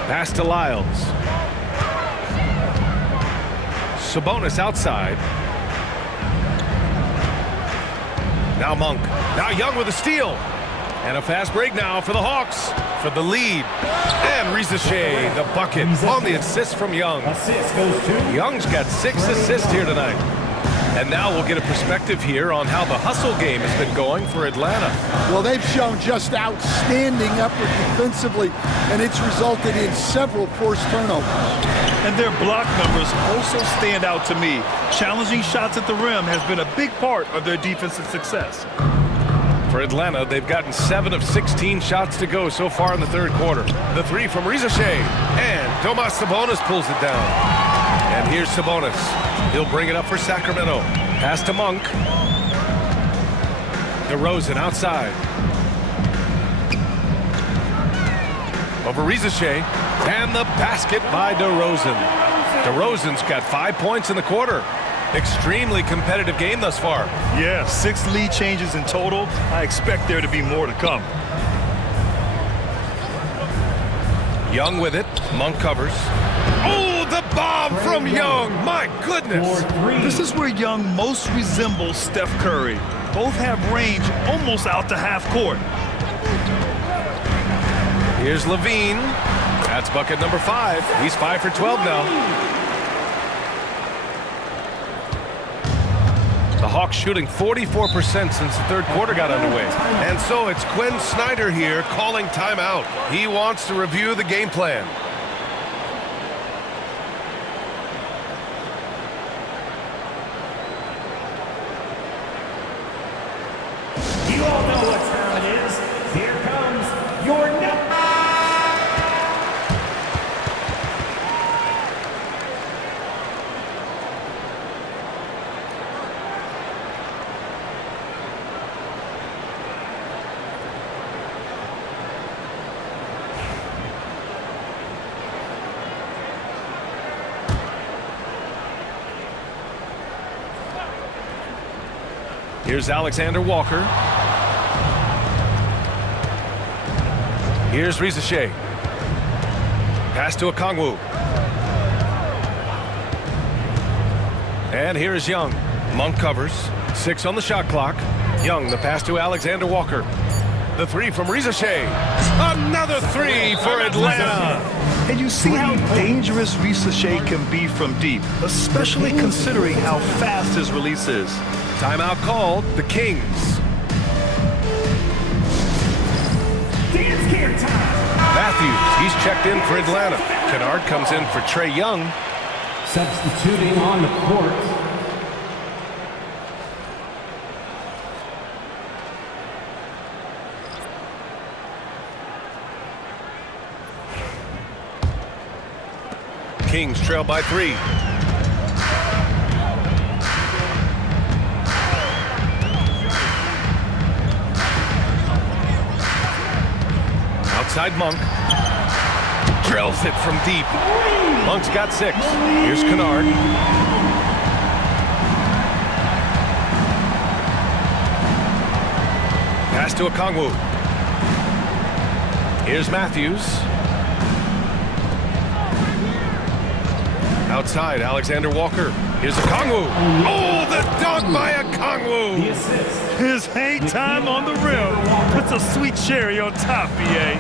Pass to Lyles. Sabonis outside. Now Monk. Now Young with a steal. And a fast break now for the Hawks for the lead. And Rizachet, the bucket on the assist from Young. Young's got 6 assists here tonight. And now we'll get a perspective here on how the hustle game has been going for Atlanta. Well, they've shown just outstanding effort defensively, and it's resulted in several forced turnovers. And their block numbers also stand out to me. Challenging shots at the rim has been a big part of their defensive success. For Atlanta, they've gotten 7 of 16 shots to go so far in the third quarter. The three from Rizashé, and Domas Sabonis pulls it down. And here's Sabonis. He'll bring it up for Sacramento. Pass to Monk. DeRozan outside. Over Rizashé, and the basket by DeRozan. DeRozan's got 5 points in the quarter. Extremely competitive game thus far. Yeah, 6 lead changes in total. I expect there to be more to come. Young with it. Monk covers. Oh, the bomb from Young. My goodness. This is where Young most resembles Steph Curry. Both have range almost out to half court. Here's Levine. That's bucket number 5. He's 5 for 12 now. The Hawks shooting 44% since the third quarter got underway. And so it's Quinn Snyder here calling timeout. He wants to review the game plan. You all know what time it is. Here comes your number. Here's Alexander Walker. Here's Rizashé. Pass to Okongwu. And here is Young. Monk covers. 6 on the shot clock. Young, the pass to Alexander Walker. The three from Rizashé. Another 3 for Atlanta. And you see how dangerous Rizashé can be from deep, especially considering how fast his release is. Timeout called. The Kings. Dance camp time. Matthews, he's checked in for Atlanta. Kennard comes in for Trae Young. Substituting on the court. Kings trail by 3. Outside Monk. Drills it from deep. Monk's got 6. Here's Kennard. Pass to Okongwu. Here's Matthews. Outside, Alexander Walker. Here's Okongwu. Oh, the dunk by Okongwu. His hang time on the rim puts a sweet cherry on top, BA.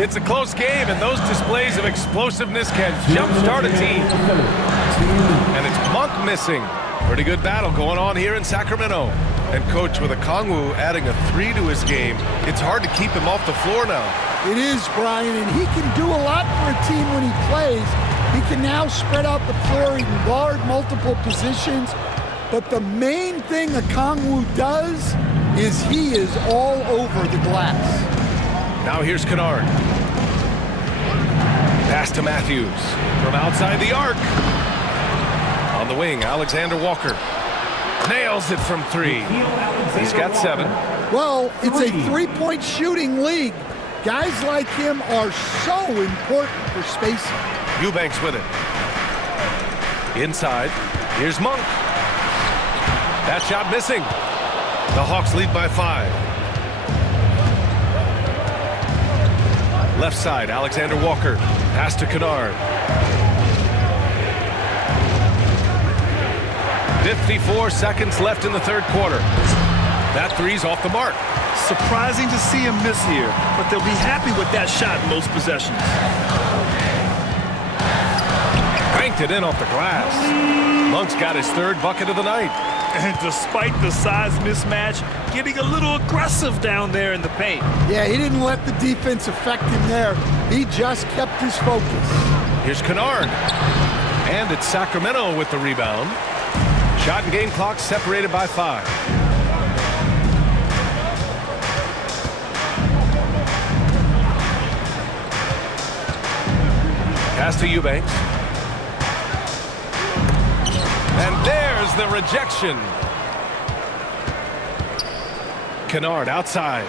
It's a close game, and those displays of explosiveness can jumpstart a team. And it's Monk missing. Pretty good battle going on here in Sacramento. And coach, with Okongwu adding a 3 to his game, it's hard to keep him off the floor now. It is, Brian, and he can do a lot for a team when he plays. He can now spread out the floor. He can guard multiple positions. But the main thing Okongwu does is he is all over the glass. Now here's Kennard. Pass to Matthews from outside the arc. On the wing, Alexander Walker. Nails it from 3. He's got 7. Well, it's a three-point shooting league. Guys like him are so important for spacing. Eubanks with it. Inside. Here's Monk. That shot missing. The Hawks lead by 5. Left side, Alexander Walker. Pass to Kennard. 54 seconds left in the third quarter. That 3's off the mark. Surprising to see him miss here, but they'll be happy with that shot in most possessions. Banked it in off the glass. Monk's got his 3rd bucket of the night. And despite the size mismatch, getting a little aggressive down there in the paint. Yeah, he didn't let the defense affect him there. He just kept his focus. Here's Kennard. And it's Sacramento with the rebound. Shot and game clock separated by 5. Pass to Eubanks. And there's the rejection. Kennard outside.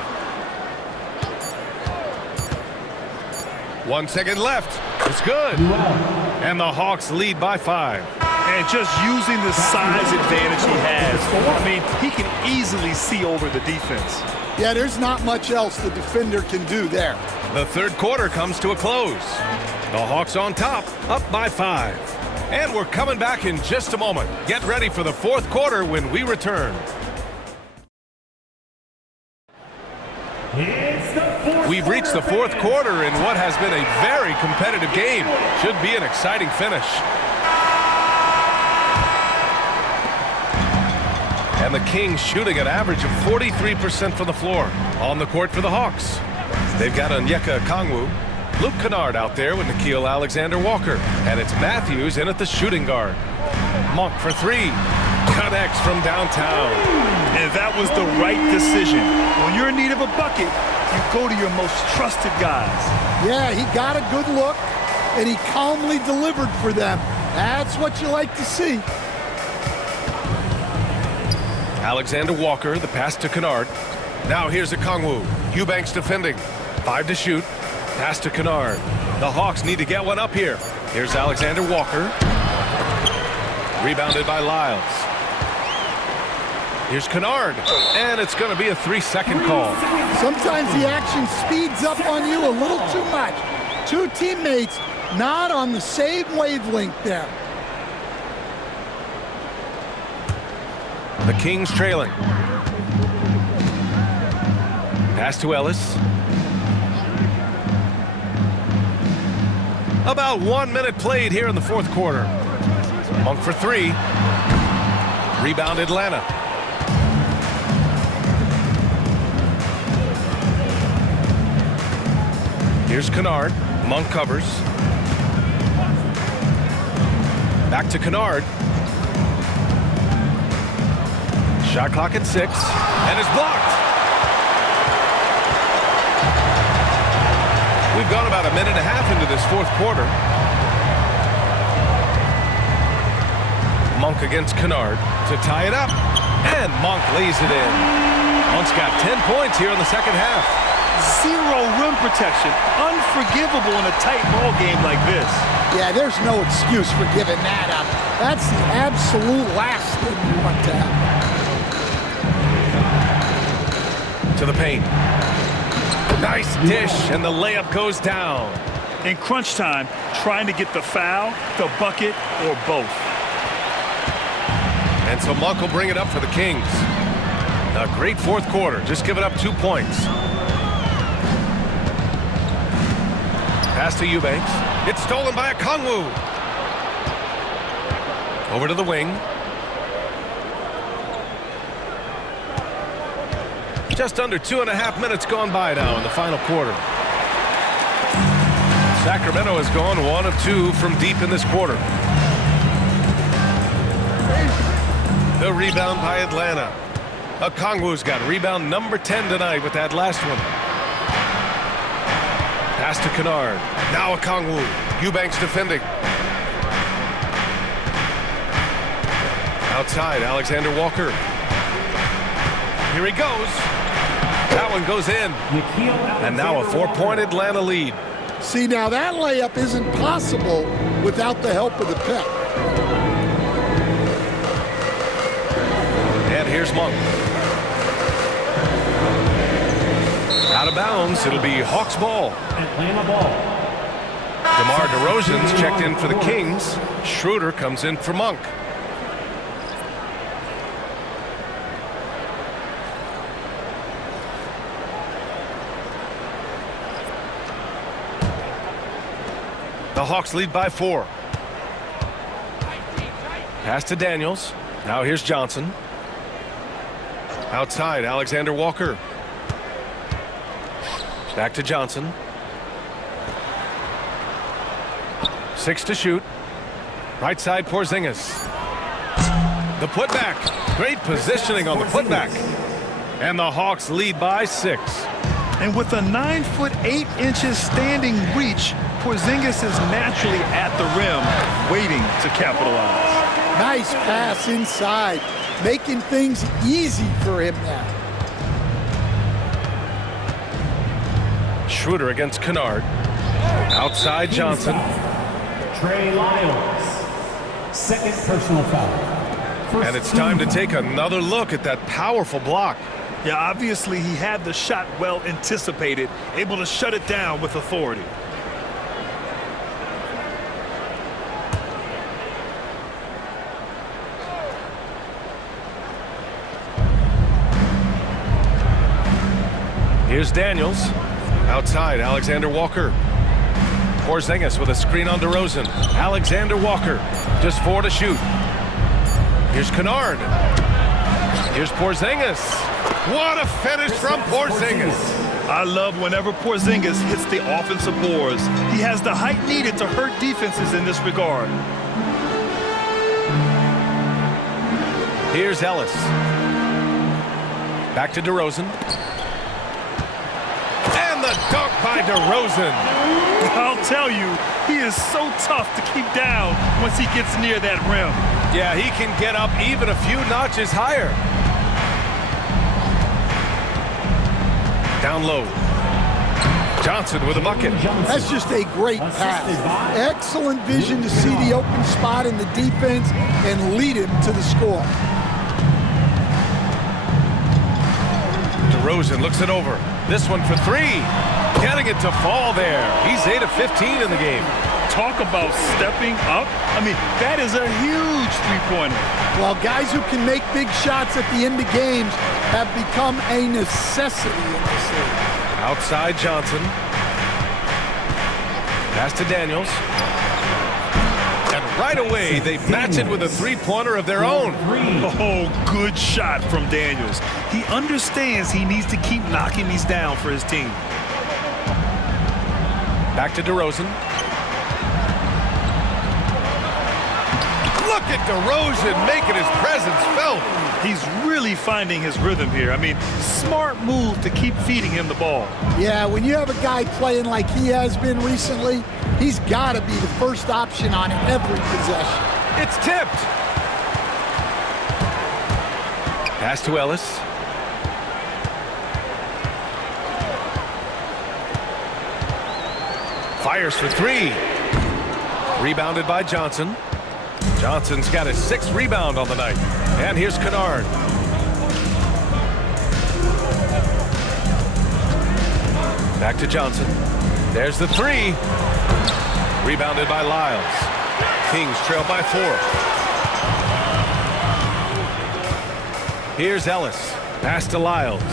1 second left. It's good. And the Hawks lead by 5. And just using the size advantage he has. I mean, he can easily see over the defense. Yeah, there's not much else the defender can do there. The third quarter comes to a close. The Hawks on top, up by 5. And we're coming back in just a moment. Get ready for the fourth quarter when we return. We've reached the fourth quarter in what has been a very competitive game. Should be an exciting finish. And the Kings shooting an average of 43% from the floor. On the court for the Hawks, they've got Onyeka Okongwu, Luke Kennard out there with Nickeil Alexander-Walker. And it's Matthews in at the shooting guard. Monk for 3. Connects from downtown. And that was the right decision. When you're in need of a bucket, you go to your most trusted guys. Yeah, he got a good look, and he calmly delivered for them. That's what you like to see. Alexander-Walker, the pass to Kennard. Now here's Okongwu. Eubanks defending. 5 to shoot. Pass to Kennard. The Hawks need to get one up here. Here's Alexander-Walker. Rebounded by Lyles. Here's Kennard. And it's going to be a 3-second call. Sometimes the action speeds up on you a little too much. Two teammates not on the same wavelength there. The Kings trailing. Pass to Ellis. About 1 minute played here in the fourth quarter. Monk for 3. Rebound Atlanta. Here's Kennard. Monk covers. Back to Kennard. Shot clock at 6. And it's blocked. We've gone about a minute and a half into this fourth quarter. Monk against Kennard to tie it up. And Monk lays it in. Monk's got 10 points here in the second half. Zero rim protection. Unforgivable in a tight ball game like this. Yeah, there's no excuse for giving that up. That's the absolute last thing you want to happen. To the paint. Nice dish, and the layup goes down. In crunch time, trying to get the foul, the bucket, or both. And so Monk will bring it up for the Kings. A great fourth quarter, just giving up 2 points. Pass to Eubanks. It's stolen by Okongwu. Over to the wing. Just under 2.5 minutes gone by now in the final quarter. Sacramento has gone 1 of 2 from deep in this quarter. The rebound by Atlanta. Okongwu's got rebound number 10 tonight with that last one. Pass to Kennard. Now Okongwu. Eubanks defending. Outside, Alexander-Walker. Here he goes. That one goes in. And now a 4-point Atlanta lead. See, now that layup isn't possible without the help of the pick. And here's Monk. Out of bounds. It'll be Hawks ball. Atlanta ball. DeMar DeRozan's checked in for the Kings. Schroeder comes in for Monk. The Hawks lead by 4. Pass to Daniels. Now here's Johnson. Outside, Alexander-Walker. Back to Johnson. 6 to shoot. Right side, Porzingis. The putback. Great positioning on the putback. And the Hawks lead by 6. And with a 9 foot 8 inches standing reach, Porzingis is naturally at the rim, waiting to capitalize. Nice pass inside, making things easy for him now. Schroeder against Kennard. Outside Johnson. Trey Lyles. Second personal foul. And it's time to take another look at that powerful block. Yeah, obviously he had the shot well anticipated, able to shut it down with authority. Here's Daniels. Outside, Alexander Walker. Porzingis with a screen on DeRozan. Alexander Walker, just 4 to shoot. Here's Kennard. Here's Porzingis. What a finish from Porzingis. I love whenever Porzingis hits the offensive boards. He has the height needed to hurt defenses in this regard. Here's Ellis. Back to DeRozan. And the dunk by DeRozan. I'll tell you, he is so tough to keep down once he gets near that rim. Yeah, he can get up even a few notches higher. Down low. Johnson with a bucket. That's just a great pass. Excellent vision to see the open spot in the defense and lead him to the score. DeRozan looks it over. This one for 3. Getting it to fall there. He's 8 of 15 in the game. Talk about stepping up. I mean, that is a huge three-pointer. Well, guys who can make big shots at the end of games have become a necessity in this league. Outside Johnson. Pass to Daniels. And right away, they match it with a three-pointer of their own. Oh, good shot from Daniels. He understands he needs to keep knocking these down for his team. Back to DeRozan. Look at DeRozan making his presence felt. He's really finding his rhythm here. I mean, smart move to keep feeding him the ball. Yeah, when you have a guy playing like he has been recently, he's got to be the first option on every possession. It's tipped. Pass to Ellis. Fires for 3. Rebounded by Johnson. Johnson's got his 6th rebound on the night. And here's Kennard. Back to Johnson. There's the 3. Rebounded by Lyles. Kings trail by 4. Here's Ellis. Pass to Lyles.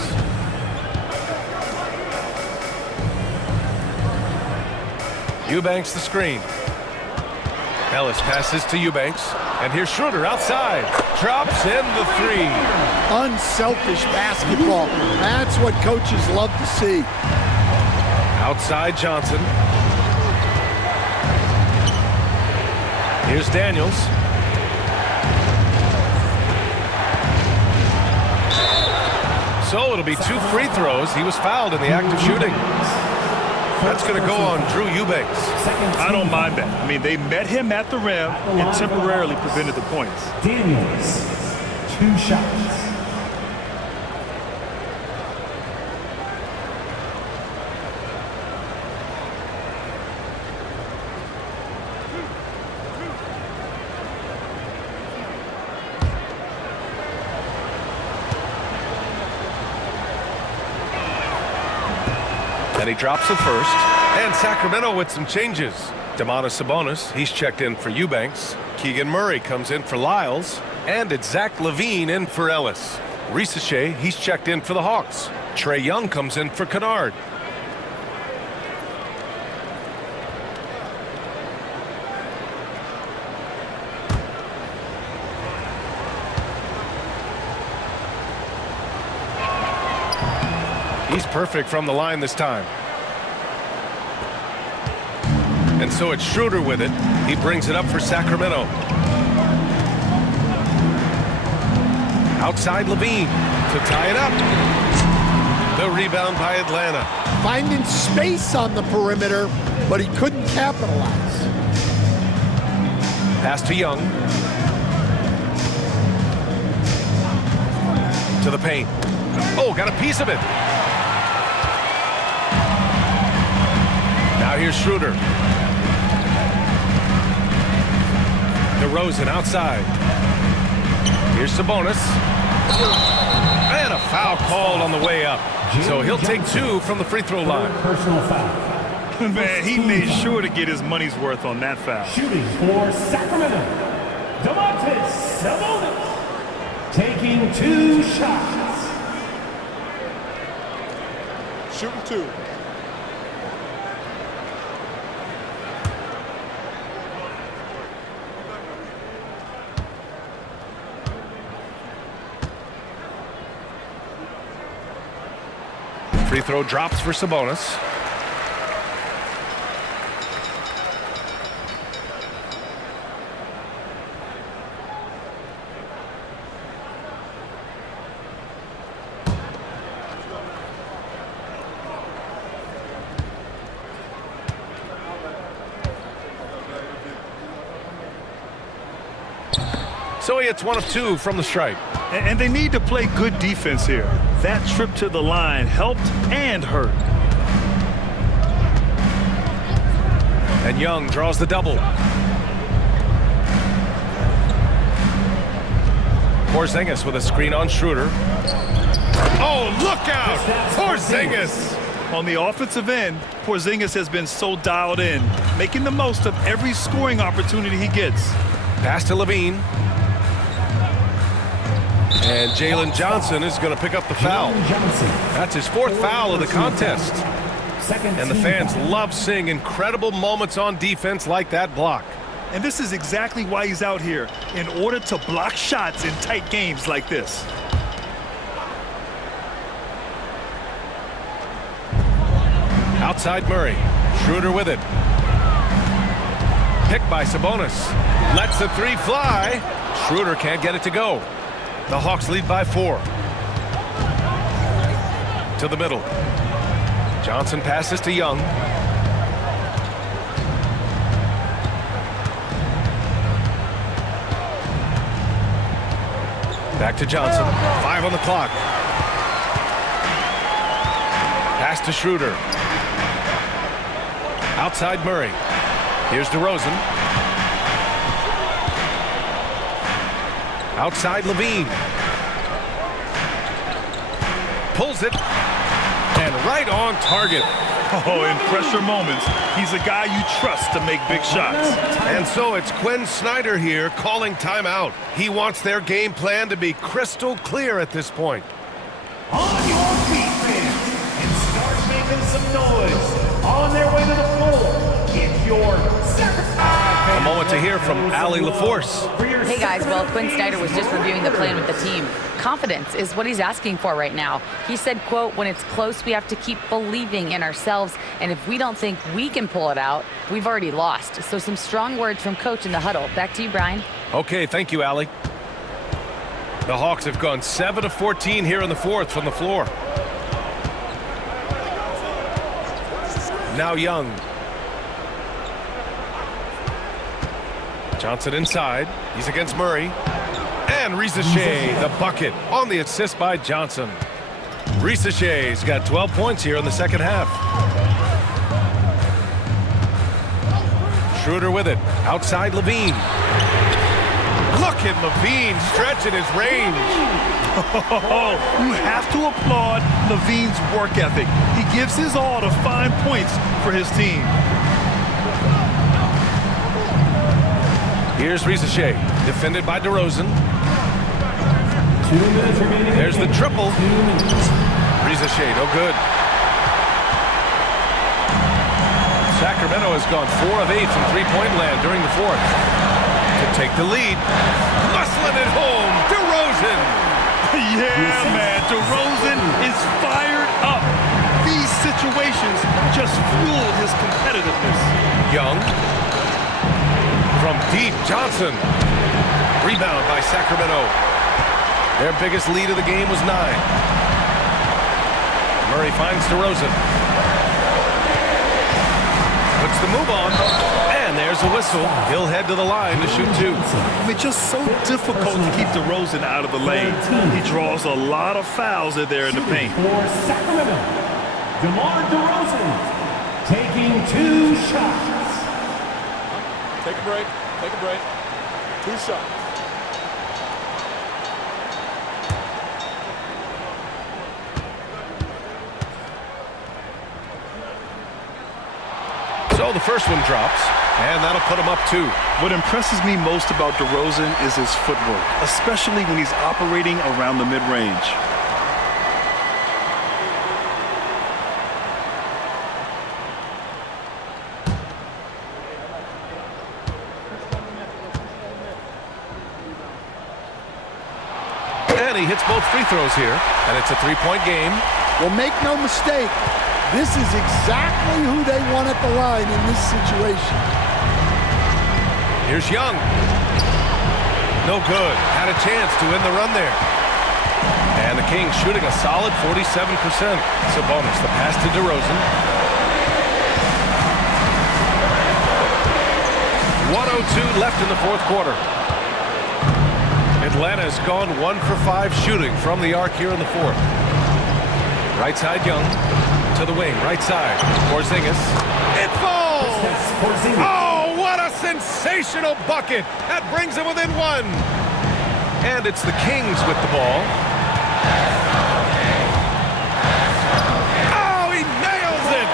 Eubanks the screen. Ellis passes to Eubanks. And here's Schroeder outside. Drops in the 3. Unselfish basketball. That's what coaches love to see. Outside Johnson. Here's Daniels. So it'll be 2 free throws. He was fouled in the act of shooting. That's going to go on Drew Eubanks. I don't mind that. I mean, they met him at the rim and temporarily prevented the points. Daniels, 2 shots. And he drops it first. And Sacramento with some changes. Domantas Sabonis, he's checked in for Eubanks. Keegan Murray comes in for Lyles. And it's Zach LaVine in for Ellis. Risache, he's checked in for the Hawks. Trae Young comes in for Kennard. He's perfect from the line this time. And so it's Schroeder with it. He brings it up for Sacramento. Outside LaVine to tie it up. The rebound by Atlanta. Finding space on the perimeter but he couldn't capitalize. Pass to Young. To the paint. Oh, got a piece of it. Now here's Schroeder. DeRozan outside. Here's Sabonis. And a foul called on the way up. So he'll take 2 from the free throw line. Personal foul. Man, he made sure to get his money's worth on that foul. Shooting for Sacramento, Sabonis. Taking 2 shots. Shooting 2. Free throw drops for Sabonis. So he hits 1 of 2 from the stripe. And they need to play good defense here. That trip to the line helped and hurt. And Young draws the double. Porzingis with a screen on Schroeder. Oh, look out! Porzingis! On the offensive end, Porzingis has been so dialed in, making the most of every scoring opportunity he gets. Pass to Levine. And Jalen Johnson is going to pick up the foul. That's his 4th foul of the contest. And the fans love seeing incredible moments on defense like that block. And this is exactly why he's out here, in order to block shots in tight games like this. Outside Murray. Schroeder with it. Picked by Sabonis. Lets the 3 fly. Schroeder can't get it to go. The Hawks lead by 4. To the middle. Johnson passes to Young. Back to Johnson. 5 on the clock. Pass to Schroeder. Outside Murray. Here's DeRozan. Outside Levine. Pulls it. And right on target. Oh, in pressure moments, he's a guy you trust to make big shots. And so it's Quinn Snyder here calling timeout. He wants their game plan to be crystal clear at this point. On your feet, fans, and start making some noise. On their way to the floor, it's your A moment to hear from Allie LaForce. Hey guys, well, Quinn Snyder was just reviewing the plan with the team. Confidence is what he's asking for right now. He said, quote, when it's close, we have to keep believing in ourselves. And if we don't think we can pull it out, we've already lost. So some strong words from coach in the huddle. Back to you, Brian. Okay, thank you, Allie. The Hawks have gone 7 of 14 here in the 4th from the floor. Now Young. Johnson inside. He's against Murray. And Risacher, the bucket on the assist by Johnson. Risacher's got 12 points here in the second half. Schroeder with it. Outside Levine. Look at Levine stretching his range. Oh, you have to applaud Levine's work ethic. He gives his all to find points for his team. Here's Risacher, defended by DeRozan. 2 minutes remaining. There's the triple. Risacher, no good. Sacramento has gone 4 of 8 from three-point land during the 4th. To take the lead, muscling it home, DeRozan. Yeah, man, DeRozan is fired up. These situations just fuel his competitiveness. Young. From deep, Johnson. Rebound by Sacramento. Their biggest lead of the game was 9. Murray finds DeRozan. Puts the move on. And there's a whistle. He'll head to the line to shoot 2. I mean, just so difficult to keep DeRozan out of the lane. He draws a lot of fouls in there in the paint. For Sacramento, DeMar DeRozan taking 2 shots. Take a break. Take a break. 2 shots. So the first one drops, and that'll put him up 2. What impresses me most about DeRozan is his footwork, especially when he's operating around the mid-range. And he hits both free throws here, and it's a 3-point game. Well, make no mistake, this is exactly who they want at the line in this situation. Here's Young. No good. Had a chance to win the run there. And the Kings shooting a solid 47%. Sabonis, the pass to DeRozan. 1:02 left in the fourth quarter. Atlanta has gone 1 for 5 shooting from the arc here in the fourth. Right side Young. To the wing, right side. Porzingis. It falls! Oh, what a sensational bucket! That brings him within 1. And it's the Kings with the ball. Oh, he nails it!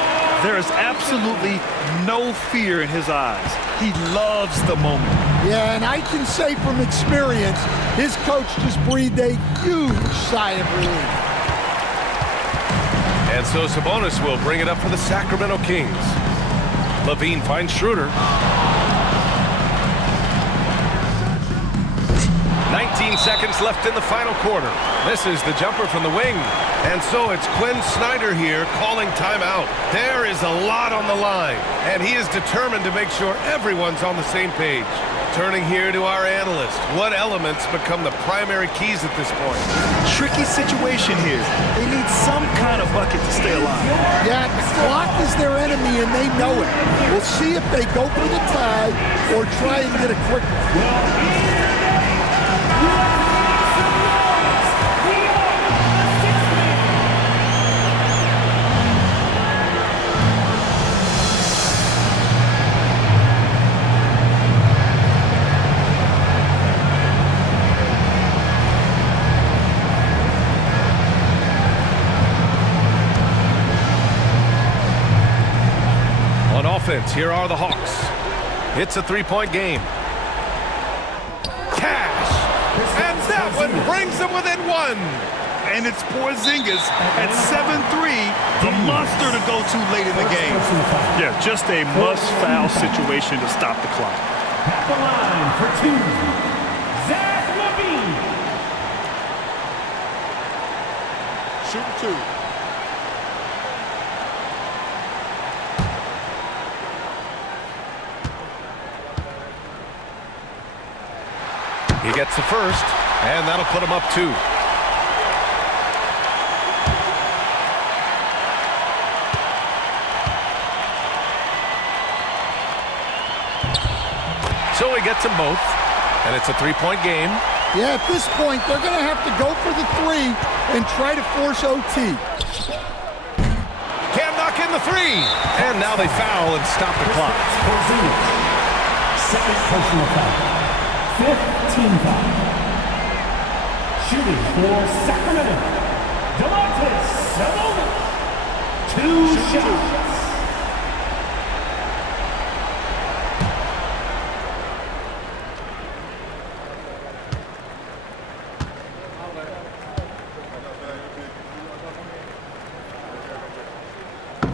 There is absolutely no fear in his eyes. He loves the moment. Yeah, and I can say from experience, his coach just breathed a huge sigh of relief. And so Sabonis will bring it up for the Sacramento Kings. Levine finds Schroeder. 19 seconds left in the final quarter. This is the jumper from the wing. And so it's Quinn Snyder here calling timeout. There is a lot on the line, and he is determined to make sure everyone's on the same page. Turning here to our analyst. What elements become the primary keys at this point? Tricky situation here. They need some kind of bucket to stay alive. Yeah, the clock is their enemy, and they know it. We'll see if they go for the tie or try and get a quick one. Here are the Hawks. It's a 3-point game. Cash! And that one brings them within 1. And it's Porzingis at 7-3, the monster to go to late in the game. Yeah, just a must-foul situation to stop the clock. At the line for 2, Zach LaVine. Shoot 2. He gets the first, and that'll put him up 2. So he gets them both, and it's a 3-point game. Yeah, at this point, they're going to have to go for the 3 and try to force OT. Can't knock in the 3. And now they foul and stop the clock. Second personal foul. 5th team foul. Shooting for Sacramento, Sabonis. 2 shots.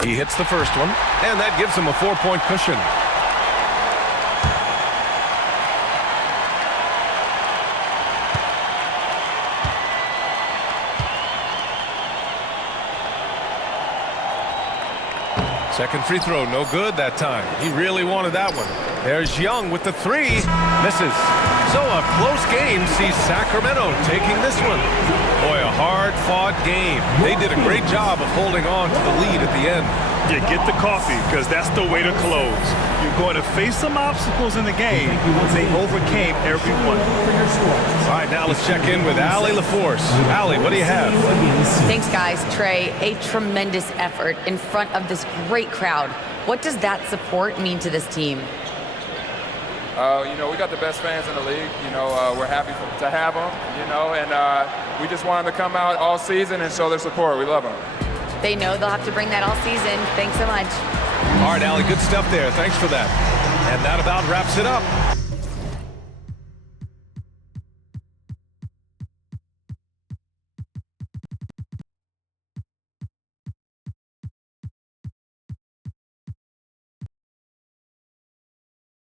He hits the first one, and that gives him a 4-point cushion. Second free throw, no good that time. He really wanted that one. There's Young with the 3. Misses. So a close game sees Sacramento taking this one. Boy, a hard-fought game. They did a great job of holding on to the lead at the end. Yeah, get the coffee, because that's the way to close. You're going to face some obstacles in the game. They overcame every one. All right, now let's check in with Allie LaForce. Allie, what do you have? Thanks, guys. Trey, a tremendous effort in front of this great crowd. What does that support mean to this team? You know, we got the best fans in the league. You know, we're happy to have them, you know, and we just want them to come out all season and show their support. We love them. They know they'll have to bring that all season. Thanks so much. All right, Allie, good stuff there. Thanks for that. And that about wraps it up.